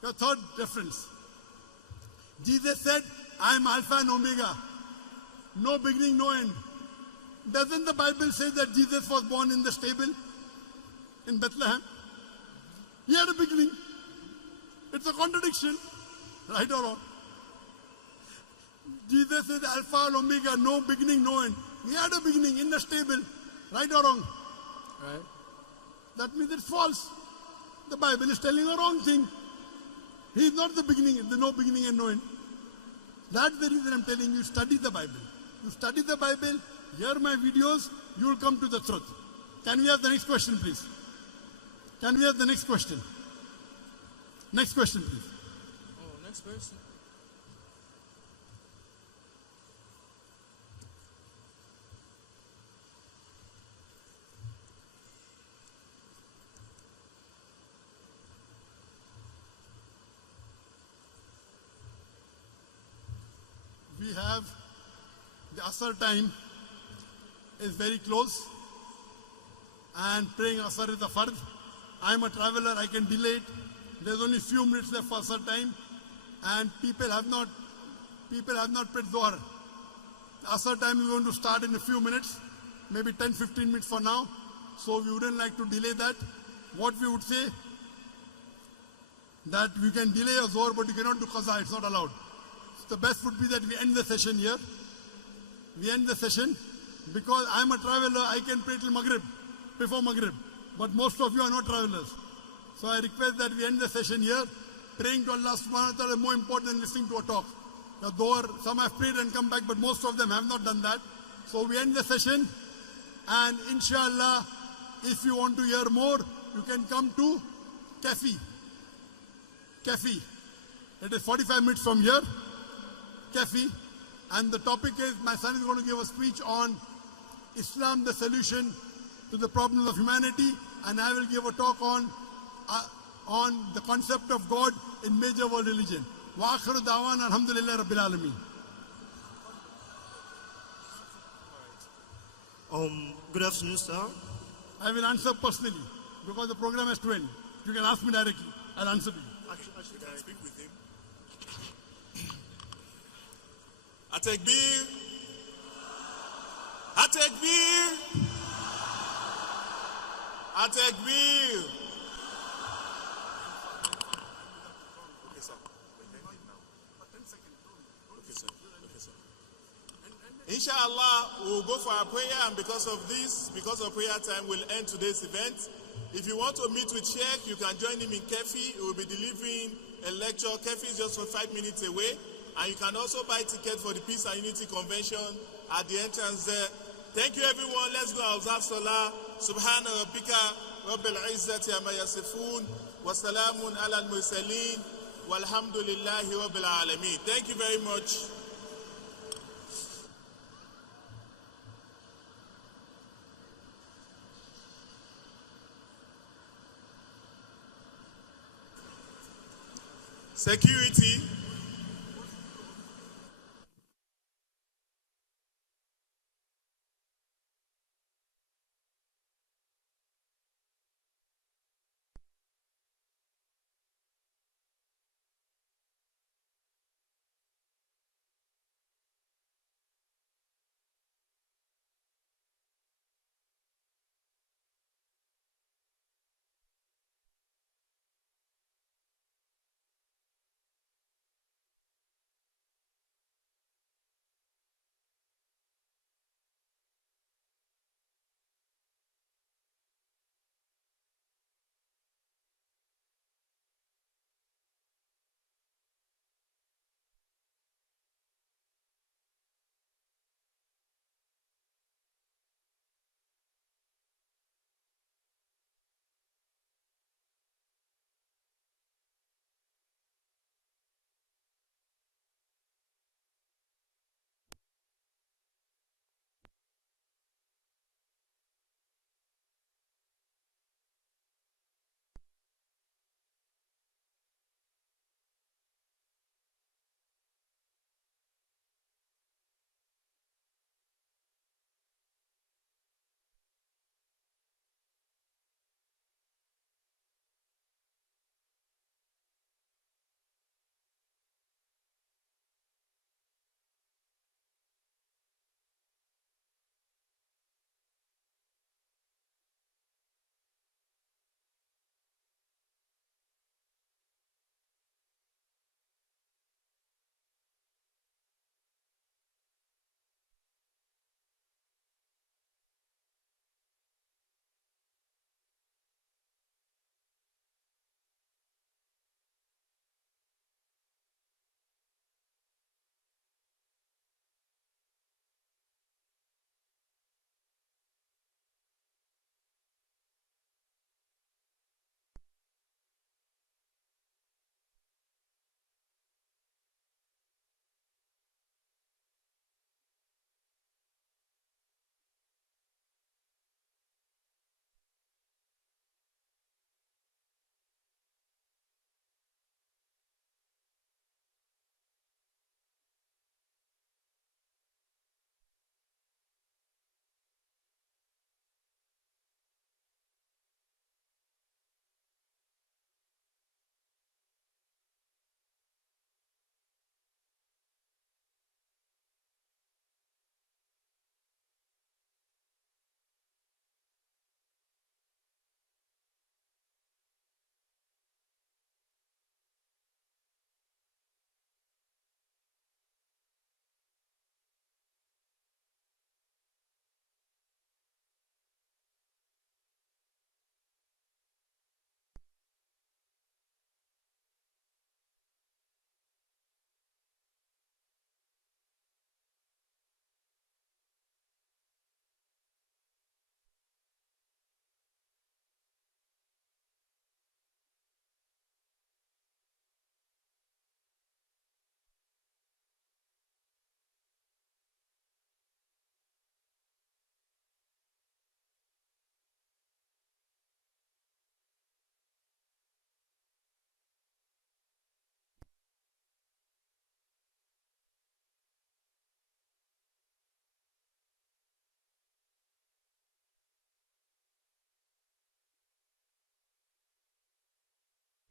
Your third reference. Jesus said, I am Alpha and Omega. No beginning, no end. Doesn't the Bible say that Jesus was born in the stable in Bethlehem? He had a beginning. It's a contradiction, right or wrong? Jesus is Alpha and Omega, no beginning, no end. He had a beginning in the stable, right or wrong? Right. That means it's false. The Bible is telling a wrong thing. He is not the beginning, there's no beginning and no end. That's the reason I'm telling you, study the Bible. You study the Bible, hear my videos, you will come to the truth. Can we have the next question, please? Can we have the next question? Next question, please. Oh, next person. We have the Asr time is very close, and praying Asr is a fard. I am a traveler, I can delay it. There's only few minutes left for Asr time, and people have not prayed Zohar. Asr time is going to start in a few minutes, maybe 10-15 minutes for now, so we wouldn't like to delay that. What we would say, that we can delay a Zohar, but you cannot do Qaza, it's not allowed. The best would be that we end the session here. We end the session because I'm a traveler, I can pray till Maghrib, before Maghrib. But most of you are not travelers. So I request that we end the session here. Praying to Allah subhanahu wa ta'ala is more important than listening to a talk. The Zohar, some have prayed and come back, but most of them have not done that. So we end the session, and inshallah, if you want to hear more, you can come to Cafe. It is 45 minutes from here. Cafe, and the topic is, my son is going to give a speech on Islam, the solution to the problems of humanity, and I will give a talk on the concept of God in major world religion. Wa akhiru da'wan alhamdulillah rabbil alameen. Good afternoon, sir. I will answer personally because the program has to end. You can ask me directly. I'll answer to you. Actually, Can I speak with him? Atekbir! Atekbir! Atekbir! Okay, sir. Okay, sir. Okay, sir. Inshallah, we'll go for our prayer, and because of prayer time, we'll end today's event. If you want to meet with Sheikh, you can join him in Kefi. He will be delivering a lecture. Kefi is just 5 minutes away. And you can also buy tickets for the Peace and Unity Convention at the entrance there. Thank you, everyone. Let's go and observe Salah. Subhana rabbika rabbil izzati amma yasifun. Wa salamun ala al-mursaleen. Walhamdulillahi rabbil alameen. Thank you very much. Security.